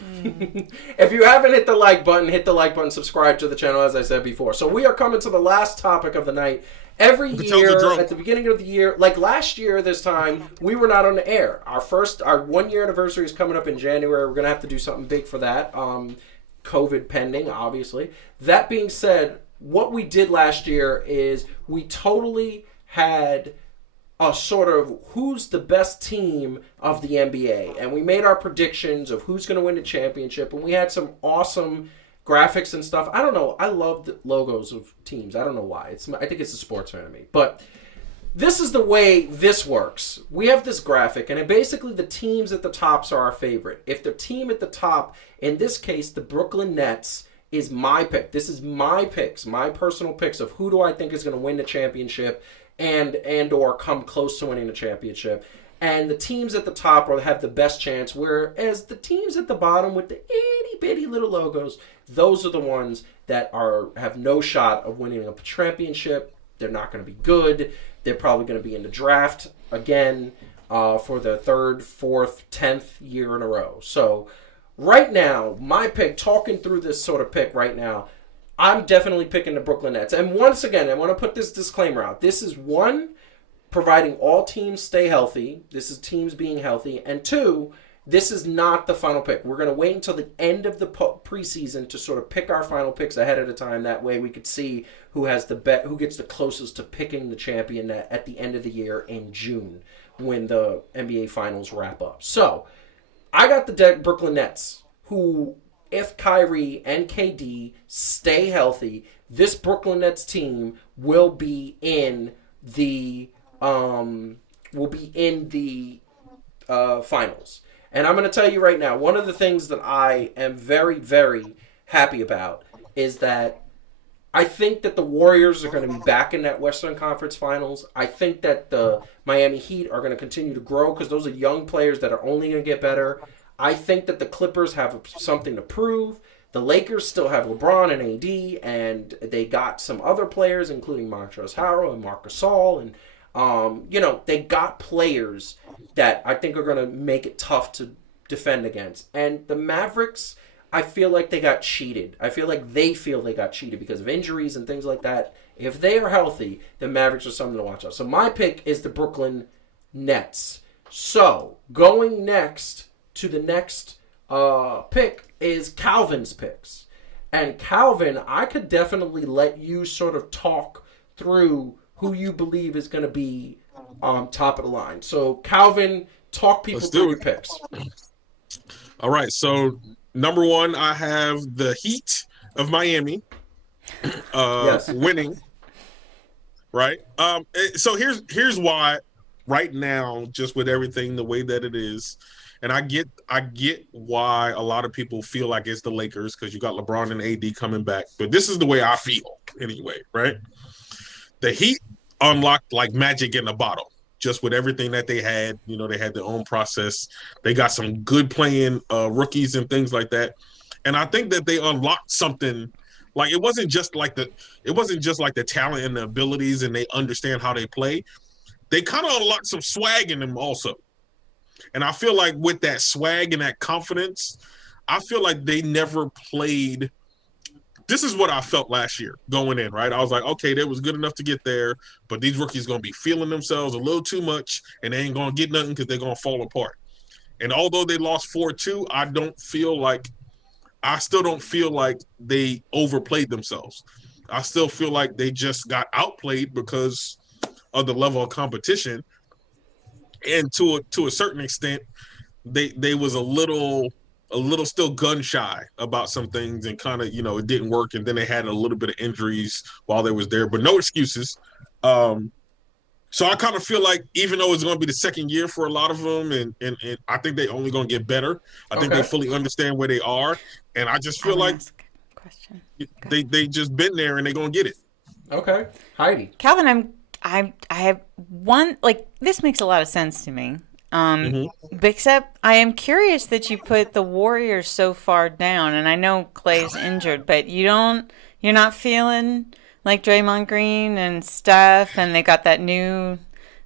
If you haven't hit the like button, hit the like button, subscribe to the channel, as I said before. So we are coming to the last topic of the night. Every year, at the beginning of the year, like last year this time, we were not on the air. Our 1 year anniversary is coming up in January. We're going to have to do something big for that. COVID pending, obviously. That being said, what we did last year is we totally had a sort of who's the best team of the NBA. And we made our predictions of who's going to win the championship. And we had some awesome graphics and stuff. I don't know. I love the logos of teams. I don't know why. I think it's a sports fan to me. But this is the way this works. We have this graphic, and basically the teams at the tops are our favorite. If the team at the top, in this case, the Brooklyn Nets, is my pick. This is my picks, my personal picks of who do I think is going to win the championship and or come close to winning the championship. And the teams at the top have the best chance, whereas the teams at the bottom with the itty-bitty little logos, those are the ones that have no shot of winning a championship. They're not going to be good. They're probably going to be in the draft again for the 3rd, 4th, 10th year in a row. So right now, my pick, talking through this sort of pick right now, I'm definitely picking the Brooklyn Nets. And once again, I want to put this disclaimer out. This is one, providing all teams stay healthy. This is teams being healthy. And 2, this is not the final pick. We're going to wait until the end of the preseason to sort of pick our final picks ahead of the time. That way we could see who has who gets the closest to picking the champion at the end of the year in June when the NBA Finals wrap up. So I got the Brooklyn Nets, who, if Kyrie and KD stay healthy, this Brooklyn Nets team will be in the finals. And I'm going to tell you right now, one of the things that I am very, very happy about is that I think that the Warriors are going to be back in that Western Conference Finals. I think that the Miami Heat are going to continue to grow because those are young players that are only going to get better. I think that the Clippers have something to prove. The Lakers still have LeBron and AD, and they got some other players, including Montrezl Harrell and Marc Gasol, and they got players that I think are going to make it tough to defend against. And the Mavericks, I feel like they got cheated. I feel like they feel they got cheated because of injuries and things like that. If they are healthy, the Mavericks are something to watch out. So my pick is the Brooklyn Nets. So going next to the next pick is Calvin's picks. And Calvin, I could definitely let you sort of talk through who you believe is going to be top of the line. So Calvin, talk people through your picks. All right. So number 1, I have the Heat of Miami winning. Right. So here's why right now, just with everything the way that it is, and I get why a lot of people feel like it's the Lakers because you got LeBron and AD coming back. But this is the way I feel anyway, right? The Heat unlocked like magic in a bottle, just with everything that they had. They had their own process. They got some good playing rookies and things like that. And I think that they unlocked something Like it wasn't just like the talent and the abilities, and they understand how they play. They kind of unlocked some swag in them also. And I feel like with that swag and that confidence, I feel like they never played. This is what I felt last year going in, right? I was like, okay, they was good enough to get there, but these rookies going to be feeling themselves a little too much, and they ain't going to get nothing because they're going to fall apart. And although they lost 4-2, I still don't feel like they overplayed themselves. I still feel like they just got outplayed because of the level of competition. And to a certain extent, they was a little still gun shy about some things, and kind of, it didn't work. And then they had a little bit of injuries while they was there, but no excuses. So I kind of feel like even though it's going to be the second year for a lot of them, and I think they only going to get better. I think they fully understand where they are, and I just feel like they just been there and they're going to get it. Okay, Heidi. Calvin, I have one, like, this makes a lot of sense to me. Except I am curious that you put the Warriors so far down, and I know Clay's injured, but you're not feeling like Draymond Green and Steph, and they got that new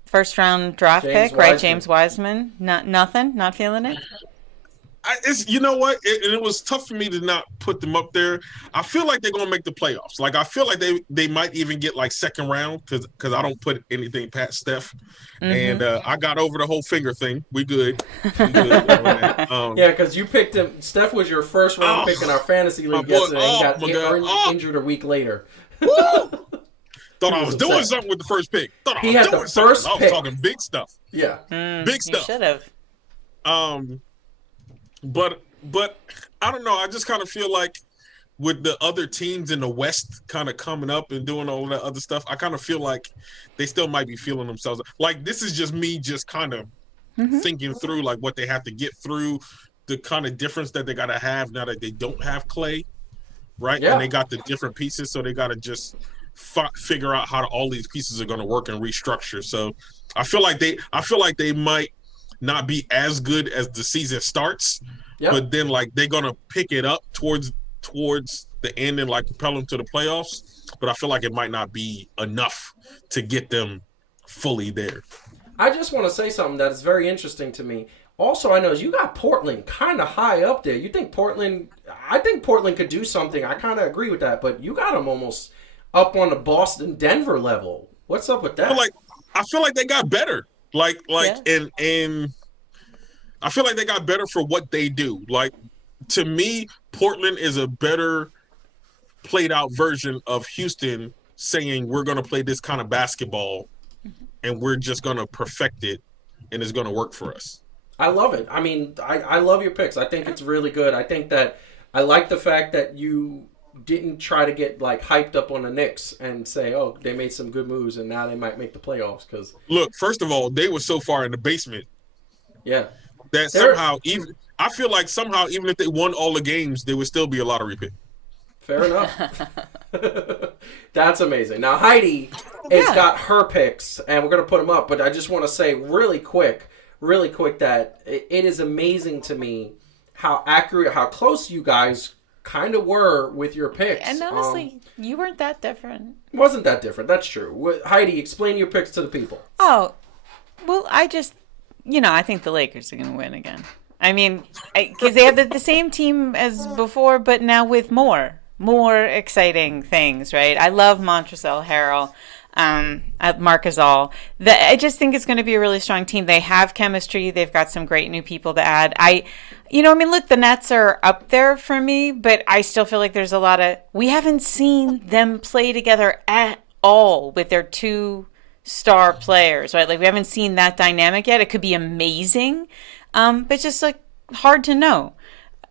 first round draft pick, right? James Wiseman. Not feeling it. You know what? It was tough for me to not put them up there. I feel like they're gonna make the playoffs. Like I feel like they might even get like second round because I don't put anything past Steph, and I got over the whole finger thing. We good. Yeah, because you picked him. Steph was your first round pick in our fantasy league yesterday. And got injured a week later. Thought I was doing something with the first pick. He had the first pick. I was talking big stuff. Yeah, big stuff. You should have. But I don't know. I just kind of feel like with the other teams in the West kind of coming up and doing all that other stuff, I kind of feel like they still might be feeling themselves. Like this is just me just kind of thinking through like what they have to get through, the kind of difference that they got to have now that they don't have Clay, right? Yeah. And they got the different pieces, so they got to just figure out how all these pieces are going to work and restructure. So I feel like they might not be as good as the season starts, but then like they're gonna pick it up towards the end and like propel them to the playoffs. But I feel like it might not be enough to get them fully there. I just want to say something that is very interesting to me. Also, I know you got Portland kind of high up there. You think Portland? I think Portland could do something. I kind of agree with that, but you got them almost up on the Boston, Denver level. What's up with that? I feel like they got better. And I feel like they got better for what they do. Like, to me, Portland is a better played out version of Houston saying we're going to play this kind of basketball and we're just going to perfect it and it's going to work for us. I love it. I mean, I love your picks. I think it's really good. I think that I like the fact that you didn't try to get like hyped up on the Knicks and say, oh, they made some good moves and now they might make the playoffs. Because look, first of all, they were so far in the basement. Yeah. That somehow, I feel like somehow, even if they won all the games, they would still be a lottery pick. Fair enough. That's amazing. Now, Heidi has got her picks, and we're going to put them up. But I just want to say really quick that it is amazing to me how accurate, how close you guys kind of were with your picks. And honestly, you weren't that different. Wasn't that different. That's true. Heidi, explain your picks to the people. Oh, well, I just, I think the Lakers are going to win again. I mean, because they have the same team as before, but now with more exciting things, right? I love Montrezl Harrell, Marc Gasol. I just think it's going to be a really strong team. They have chemistry. They've got some great new people to add. Look, the Nets are up there for me, but I still feel like there's a lot of... We haven't seen them play together at all with their two star players, right? Like, we haven't seen that dynamic yet. It could be amazing, but it's just, like, hard to know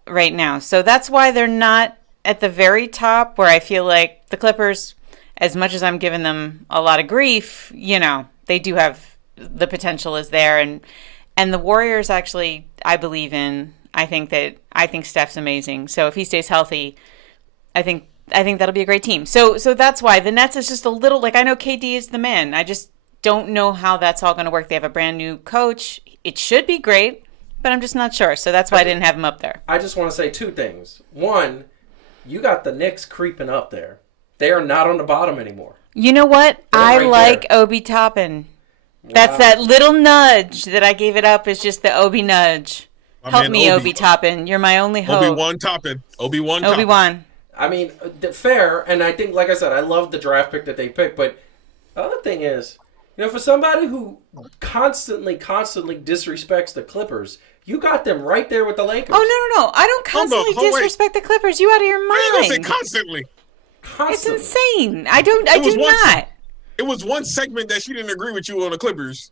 right now. So that's why they're not at the very top, where I feel like the Clippers, as much as I'm giving them a lot of grief, they do have... The potential is there, and the Warriors actually, I believe in. I think Steph's amazing. So if he stays healthy, I think that'll be a great team. So that's why the Nets is just a little, like, I know KD is the man. I just don't know how that's all going to work. They have a brand new coach. It should be great, but I'm just not sure. So that's why I didn't have him up there. I just want to say two things. One, you got the Knicks creeping up there. They are not on the bottom anymore. You know what? I like there. Obi Toppin. Wow. That's that little nudge that I gave it up is just the Obi nudge. Help me, Obi Toppin. You're my only hope. Obi-Wan Toppin. Obi-Wan. I mean, fair, and I think, like I said, I love the draft pick that they picked, but the other thing is, for somebody who constantly disrespects the Clippers, you got them right there with the Lakers. Oh, no. I don't constantly disrespect the Clippers. You out of your mind. I ain't gonna say constantly. It's insane. I do not. It was one segment that she didn't agree with you on the Clippers.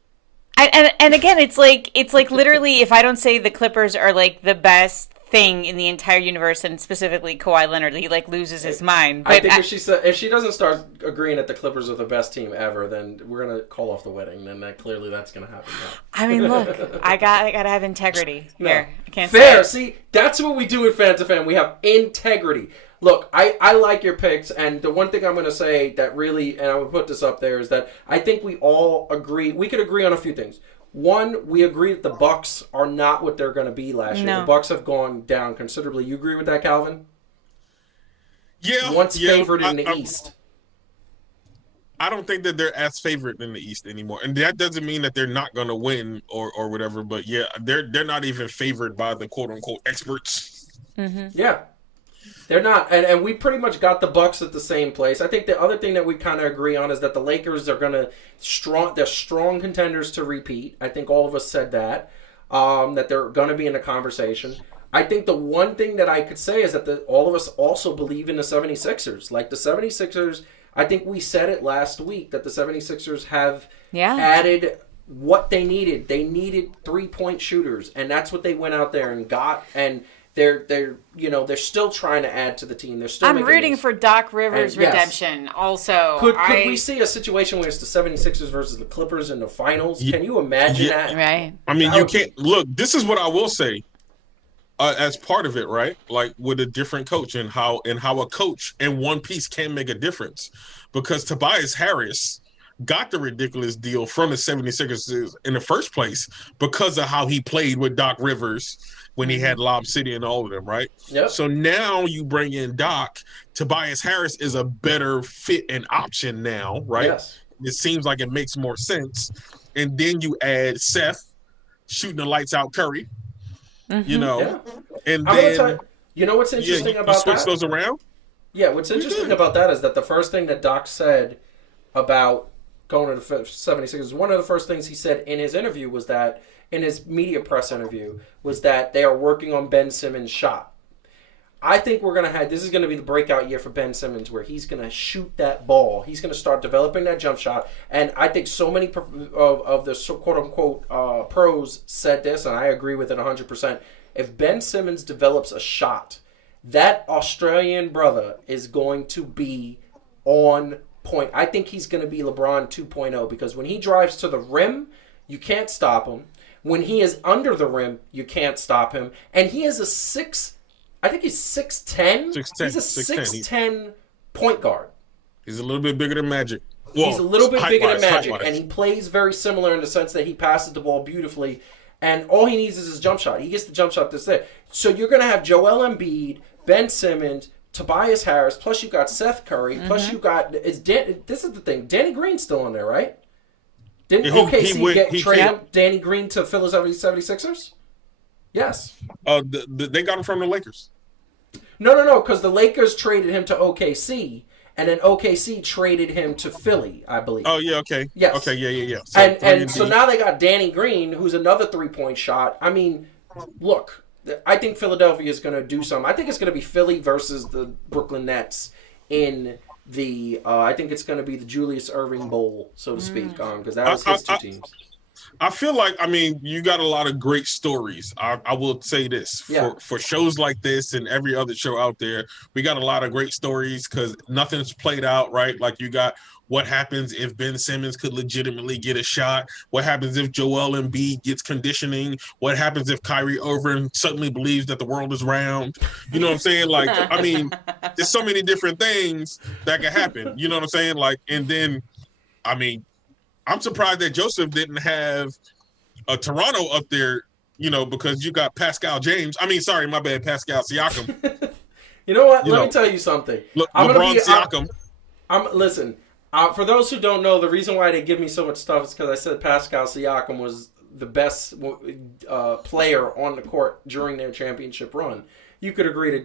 And again, it's like literally, if I don't say the Clippers are like the best thing in the entire universe, and specifically Kawhi Leonard, he like loses his mind. But I think if she doesn't start agreeing that the Clippers are the best team ever, then we're gonna call off the wedding. Then clearly that's gonna happen. Now. I mean, look, I gotta have integrity here. I can't fair. See, that's what we do at Fan to Fan. We have integrity. Look, I like your picks, and the one thing I'm going to say that really, and I would put this up there, is that I think we all agree. We could agree on a few things. One, we agree that the Bucks are not what they're going to be last year. The Bucks have gone down considerably. You agree with that, Calvin? Yeah. Once favored in the East. I don't think that they're as favored in the East anymore, and that doesn't mean that they're not going to win or whatever. But yeah, they're not even favored by the quote unquote experts. Mm-hmm. Yeah. They're not, and we pretty much got the Bucks at the same place. I think the other thing that we kind of agree on is that the Lakers are they're strong contenders to repeat. I think all of us said that they're going to be in the conversation. I think the one thing that I could say is that all of us also believe in the 76ers. Like the 76ers, I think we said it last week that the 76ers have added what they needed. They needed 3-point shooters, and that's what they went out there and got, and they're still trying to add to the team. They're still. I'm rooting for Doc Rivers' redemption. Also, could we see a situation where it's the 76ers versus the Clippers in the finals? Can you imagine that? Right. I mean, you can't look. This is what I will say. As part of it, right? Like with a different coach and how a coach in one piece can make a difference, because Tobias Harris got the ridiculous deal from the 76ers in the first place because of how he played with Doc Rivers when he had Lob City and all of them, right? Yep. So now you bring in Doc. Tobias Harris is a better fit and option now, right? Yes. It seems like it makes more sense. And then you add Seth shooting the lights out Curry, and then what's interesting about switch that? those around? Yeah, what's interesting about that is that the first thing that Doc said about going to the 76ers, one of the first things he said in his interview was that, in his media press interview, was that they are working on Ben Simmons' shot. I think this is going to be the breakout year for Ben Simmons, where he's going to shoot that ball. He's going to start developing that jump shot. And I think so many of the quote-unquote pros said this, and I agree with it 100%. If Ben Simmons develops a shot, that Australian brother is going to be on point. I think he's going to be LeBron 2.0, because when he drives to the rim, you can't stop him. When he is under the rim, you can't stop him. And he is I think he's 6'10". He's a 6'10" point guard. He's a little bit bigger than Magic. Well, he's a little bit bigger than Magic, and he plays very similar in the sense that he passes the ball beautifully, and all he needs is his jump shot. He gets the jump shot that's there. So you're going to have Joel Embiid, Ben Simmons, Tobias Harris, plus you got Seth Curry, plus you got this is the thing. Danny Green's still on there, right? Didn't OKC trade Danny Green to Philadelphia 76ers? Yes. They got him from the Lakers. No, because the Lakers traded him to OKC, and then OKC traded him to Philly, I believe. Oh, yeah, okay. Yes. Okay, yeah. So now they got Danny Green, who's another 3-point shot. I mean, look, I think Philadelphia is going to do something. I think it's going to be Philly versus the Brooklyn Nets in the I think it's going to be the Julius Erving Bowl, so to speak, because that was his two teams. I feel like, you got a lot of great stories. I will say this. For shows like this and every other show out there, we got a lot of great stories because nothing's played out, right? Like you got what happens if Ben Simmons could legitimately get a shot? What happens if Joel Embiid gets conditioning? What happens if Kyrie Irving suddenly believes that the world is round? You know what I'm saying? Like, there's so many different things that can happen. You know what I'm saying? Like, and then, I'm surprised that Joseph didn't have a Toronto up there, because you got Pascal James. Pascal Siakam. You know what? Let me tell you something. Siakam. Listen. For those who don't know, the reason why they give me so much stuff is because I said Pascal Siakam was the best player on the court during their championship run. You could agree to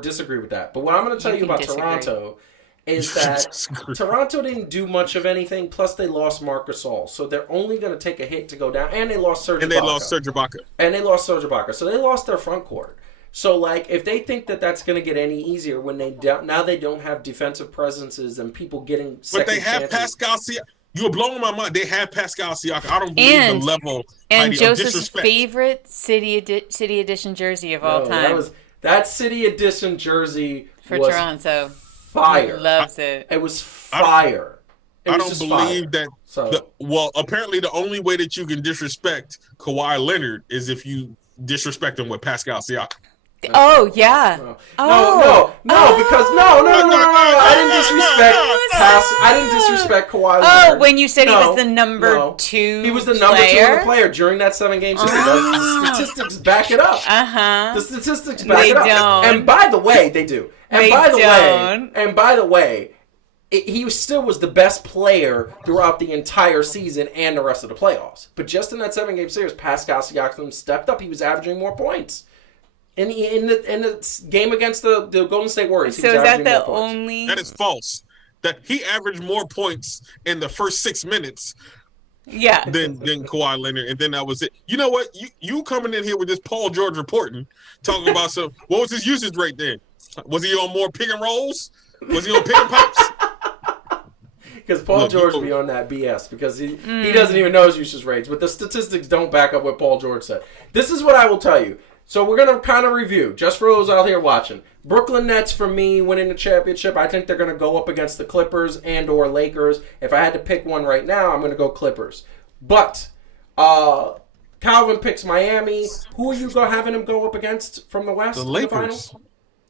disagree with that. But what I'm going to tell you about Toronto is that Toronto didn't do much of anything. Plus, they lost Marc Gasol, so they're only going to take a hit to go down. And they lost Serge Ibaka. So they lost their front court. So, like, if they think that that's going to get any easier when now they don't have defensive presences and people getting second But they have chances. Pascal Siakam. You're blowing my mind. They have Pascal Siakam. I don't believe the level and of Joseph's disrespect. favorite City Edition jersey of all time. That City Edition jersey for Toronto. Fire. He loves it. It was fire. I don't believe that. Well, apparently the only way that you can disrespect Kawhi Leonard is if you disrespect him with Pascal Siakam. Oh yeah. No, because I didn't disrespect Kawhi Leonard. Oh, when you said he was the number 2 he was the number 2 player during that 7-game series. The statistics back it up. The statistics back it up. Don't. And by the way, they do. And by the way, he still was the best player throughout the entire season and the rest of the playoffs. But just in that 7-game series, Pascal Siakam stepped up. He was averaging more points. In the game against the Golden State Warriors. So is that the only... That is false. That he averaged more points in the first 6 minutes than Kawhi Leonard, and then that was it. You know what? You coming in here with this Paul George reporting, talking about what was his usage rate then? Was he on more pick and rolls? Was he on pick and pops? Because Paul George be on that BS because he doesn't even know his usage rates, but the statistics don't back up what Paul George said. This is what I will tell you. So we're going to kind of review, just for those out here watching. Brooklyn Nets, for me, winning the championship. I think they're going to go up against the Clippers and or Lakers. If I had to pick one right now, I'm going to go Clippers. But Calvin picks Miami. Who are you having him go up against from the West? The Lakers. In the finals?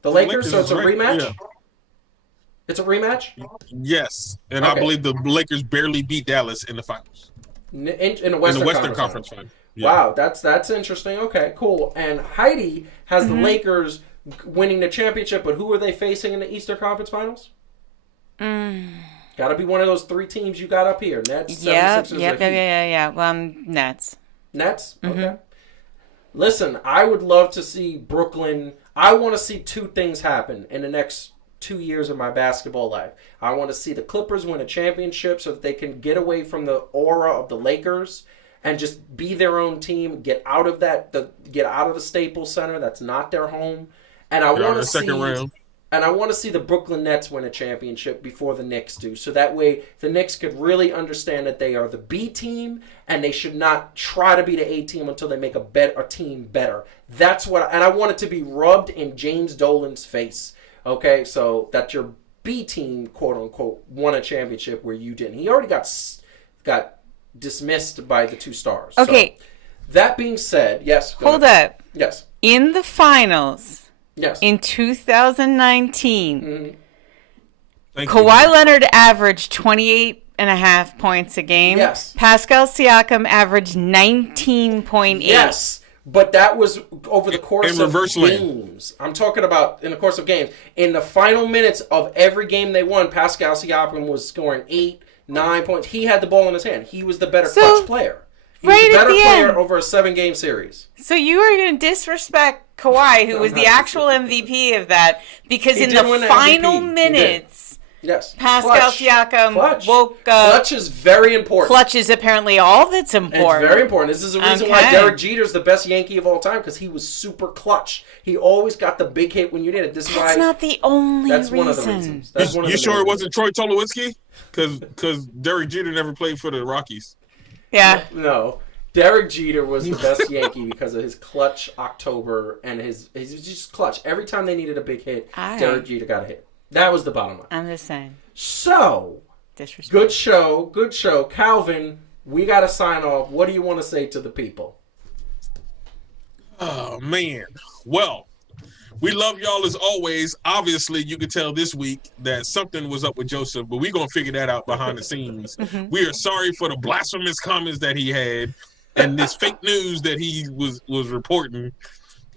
The Lakers, so it's a rematch? Yeah. It's a rematch? Yes. And I believe the Lakers barely beat Dallas in the finals. In the Western Conference final. Yeah. Wow, that's interesting. Okay, cool. And Heidi has the Lakers winning the championship, but who are they facing in the Eastern Conference Finals? Got to be one of those 3 teams you got up here. Nets, 76ers, yeah. Nets. Nets? Okay. Listen, I would love to see Brooklyn. I want to see 2 things happen in the next 2 years of my basketball life. I want to see the Clippers win a championship so that they can get away from the aura of the Lakers and just be their own team, get out of the Staples Center. That's not their home. And I want to see the Brooklyn Nets win a championship before the Knicks do. So that way the Knicks could really understand that they are the B team and they should not try to be the A team until they make a team better. That's what and I want it to be rubbed in James Dolan's face. Okay? So that your B team, quote unquote, won a championship where you didn't. He already got dismissed by the 2 stars. Okay. So, that being said, yes. Hold up. Yes. In the finals. Yes. In 2019, Kawhi Leonard averaged 28.5 points a game. Yes. Pascal Siakam averaged 19.8. Yes. But that was over the course of games. I'm talking about in the course of games. In the final minutes of every game they won, Pascal Siakam was scoring 8, 9 points. He had the ball in his hand. He was the better clutch player. He was the better player over a 7-game series. So you are going to disrespect Kawhi, who was the actual MVP of that, because in the final minutes, Pascal Siakam woke up. Clutch is very important. Clutch is apparently all that's important. It's very important. This is the reason why Derek Jeter's the best Yankee of all time, because he was super clutch. He always got the big hit when you did it. That's not the only reason. That's one of the reasons. You sure it wasn't Troy Tulowitzki? Because Derek Jeter never played for the Rockies. Yeah. No. Derek Jeter was the best Yankee because of his clutch October and his just clutch. Every time they needed a big hit, Derek Jeter got a hit. That was the bottom line. I'm just saying. So, good show. Calvin, we got to sign off. What do you want to say to the people? Oh, man. Well, we love y'all as always. Obviously, you could tell this week that something was up with Joseph, but we're going to figure that out behind the scenes. We are sorry for the blasphemous comments that he had and this fake news that he was reporting.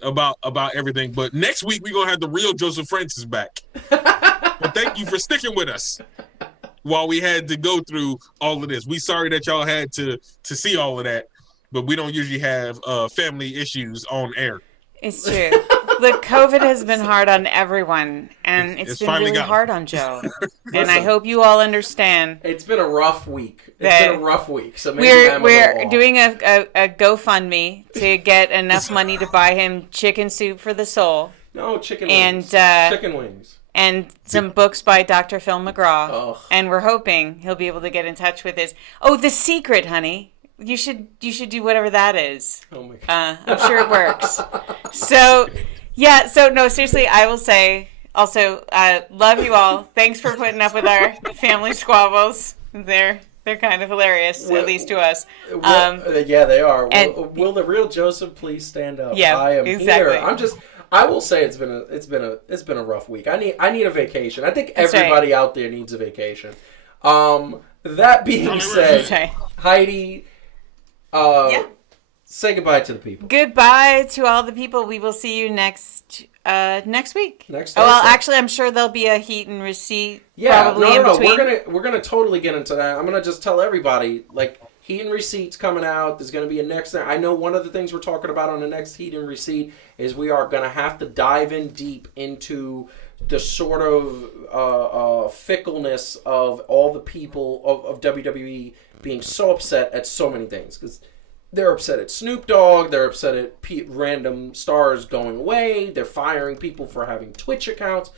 about everything. But next week we're gonna have the real Joseph Francis back. But thank you for sticking with us while we had to go through all of this. We sorry that y'all had to see all of that, but we don't usually have family issues on air. It's true. Look, COVID has been hard on everyone, and it's been really hard on Joe. And I hope you all understand. It's been a rough week. So maybe we're doing a GoFundMe to get enough money to buy him chicken soup for the soul. No, chicken wings. Chicken wings. And some books by Dr. Phil McGraw. Oh. And we're hoping he'll be able to get in touch with his... Oh, The Secret, honey. You should do whatever that is. Oh, my God. I'm sure it works. So... Yeah, so no, seriously, I will say also, love you all. Thanks for putting up with our family squabbles. They're kind of hilarious, at least to us. Yeah, they are. Will the real Joseph please stand up? Yeah, I am exactly. here. I will say it's been a rough week. I need a vacation. I think everybody out there needs a vacation. That being said, Heidi, say goodbye to the people. Goodbye to all the people. We will see you next week. Next Thursday. Well, actually, I'm sure there'll be a heat and receipt. Probably in between. We're gonna totally get into that. I'm gonna just tell everybody, like, heat and receipts coming out. There's gonna be a next thing. I know one of the things we're talking about on the next heat and receipt is we are gonna have to dive in deep into the sort of fickleness of all the people of WWE being so upset at so many things, because they're upset at Snoop Dogg. They're upset at random stars going away. They're firing people for having Twitch accounts.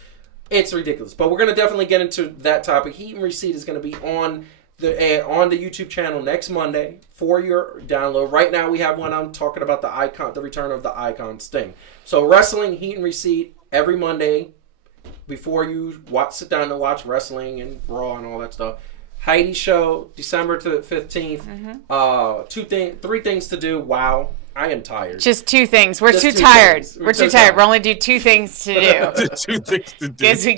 It's ridiculous. But we're going to definitely get into that topic. Heat and Receipt is going to be on the YouTube channel next Monday for your download. Right now we have one on talking about the return of the Icon Sting. So wrestling, Heat and Receipt every Monday before you sit down to watch wrestling and Raw and all that stuff. Heidi show, December to the 15th. Mm-hmm. 3 things to do. Wow, I am tired. Just 2 things. We're too tired. We're too tired. We're only do 2 things to do. 2 things to do. Because we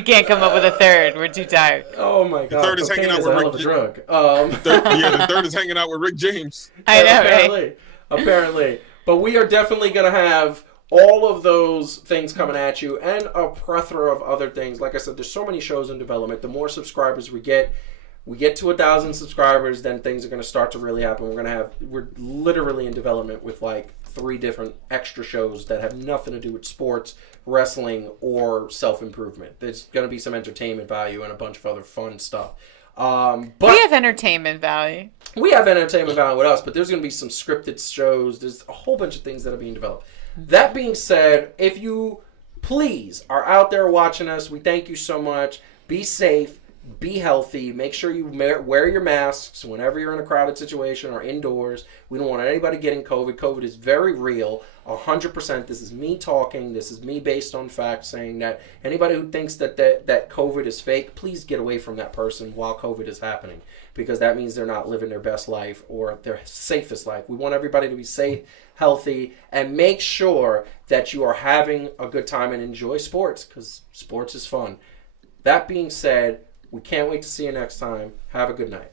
can't come up with a third. We're too tired. Oh my God. The third is hanging out with Rick. Drug. The third is hanging out with Rick James. I know, Apparently. But we are definitely going to have all of those things coming at you, and a plethora of other things. Like I said, there's so many shows in development. The more subscribers we get to 1,000 subscribers, then things are going to start to really happen. We're literally in development with like 3 different extra shows that have nothing to do with sports, wrestling, or self-improvement. There's going to be some entertainment value and a bunch of other fun stuff. But we have entertainment value. We have entertainment value with us, but there's going to be some scripted shows. There's a whole bunch of things that are being developed. That being said, if you please are out there watching us, we thank you so much. Be safe. Be healthy. Make sure you wear your masks whenever you're in a crowded situation or indoors. We don't want anybody getting COVID. COVID is very real, 100%. This is me talking. This is me based on facts, saying that anybody who thinks that COVID is fake, please get away from that person while COVID is happening, because that means they're not living their best life or their safest life. We want everybody to be safe, healthy, and make sure that you are having a good time and enjoy sports, because sports is fun. That being said, we can't wait to see you next time. Have a good night.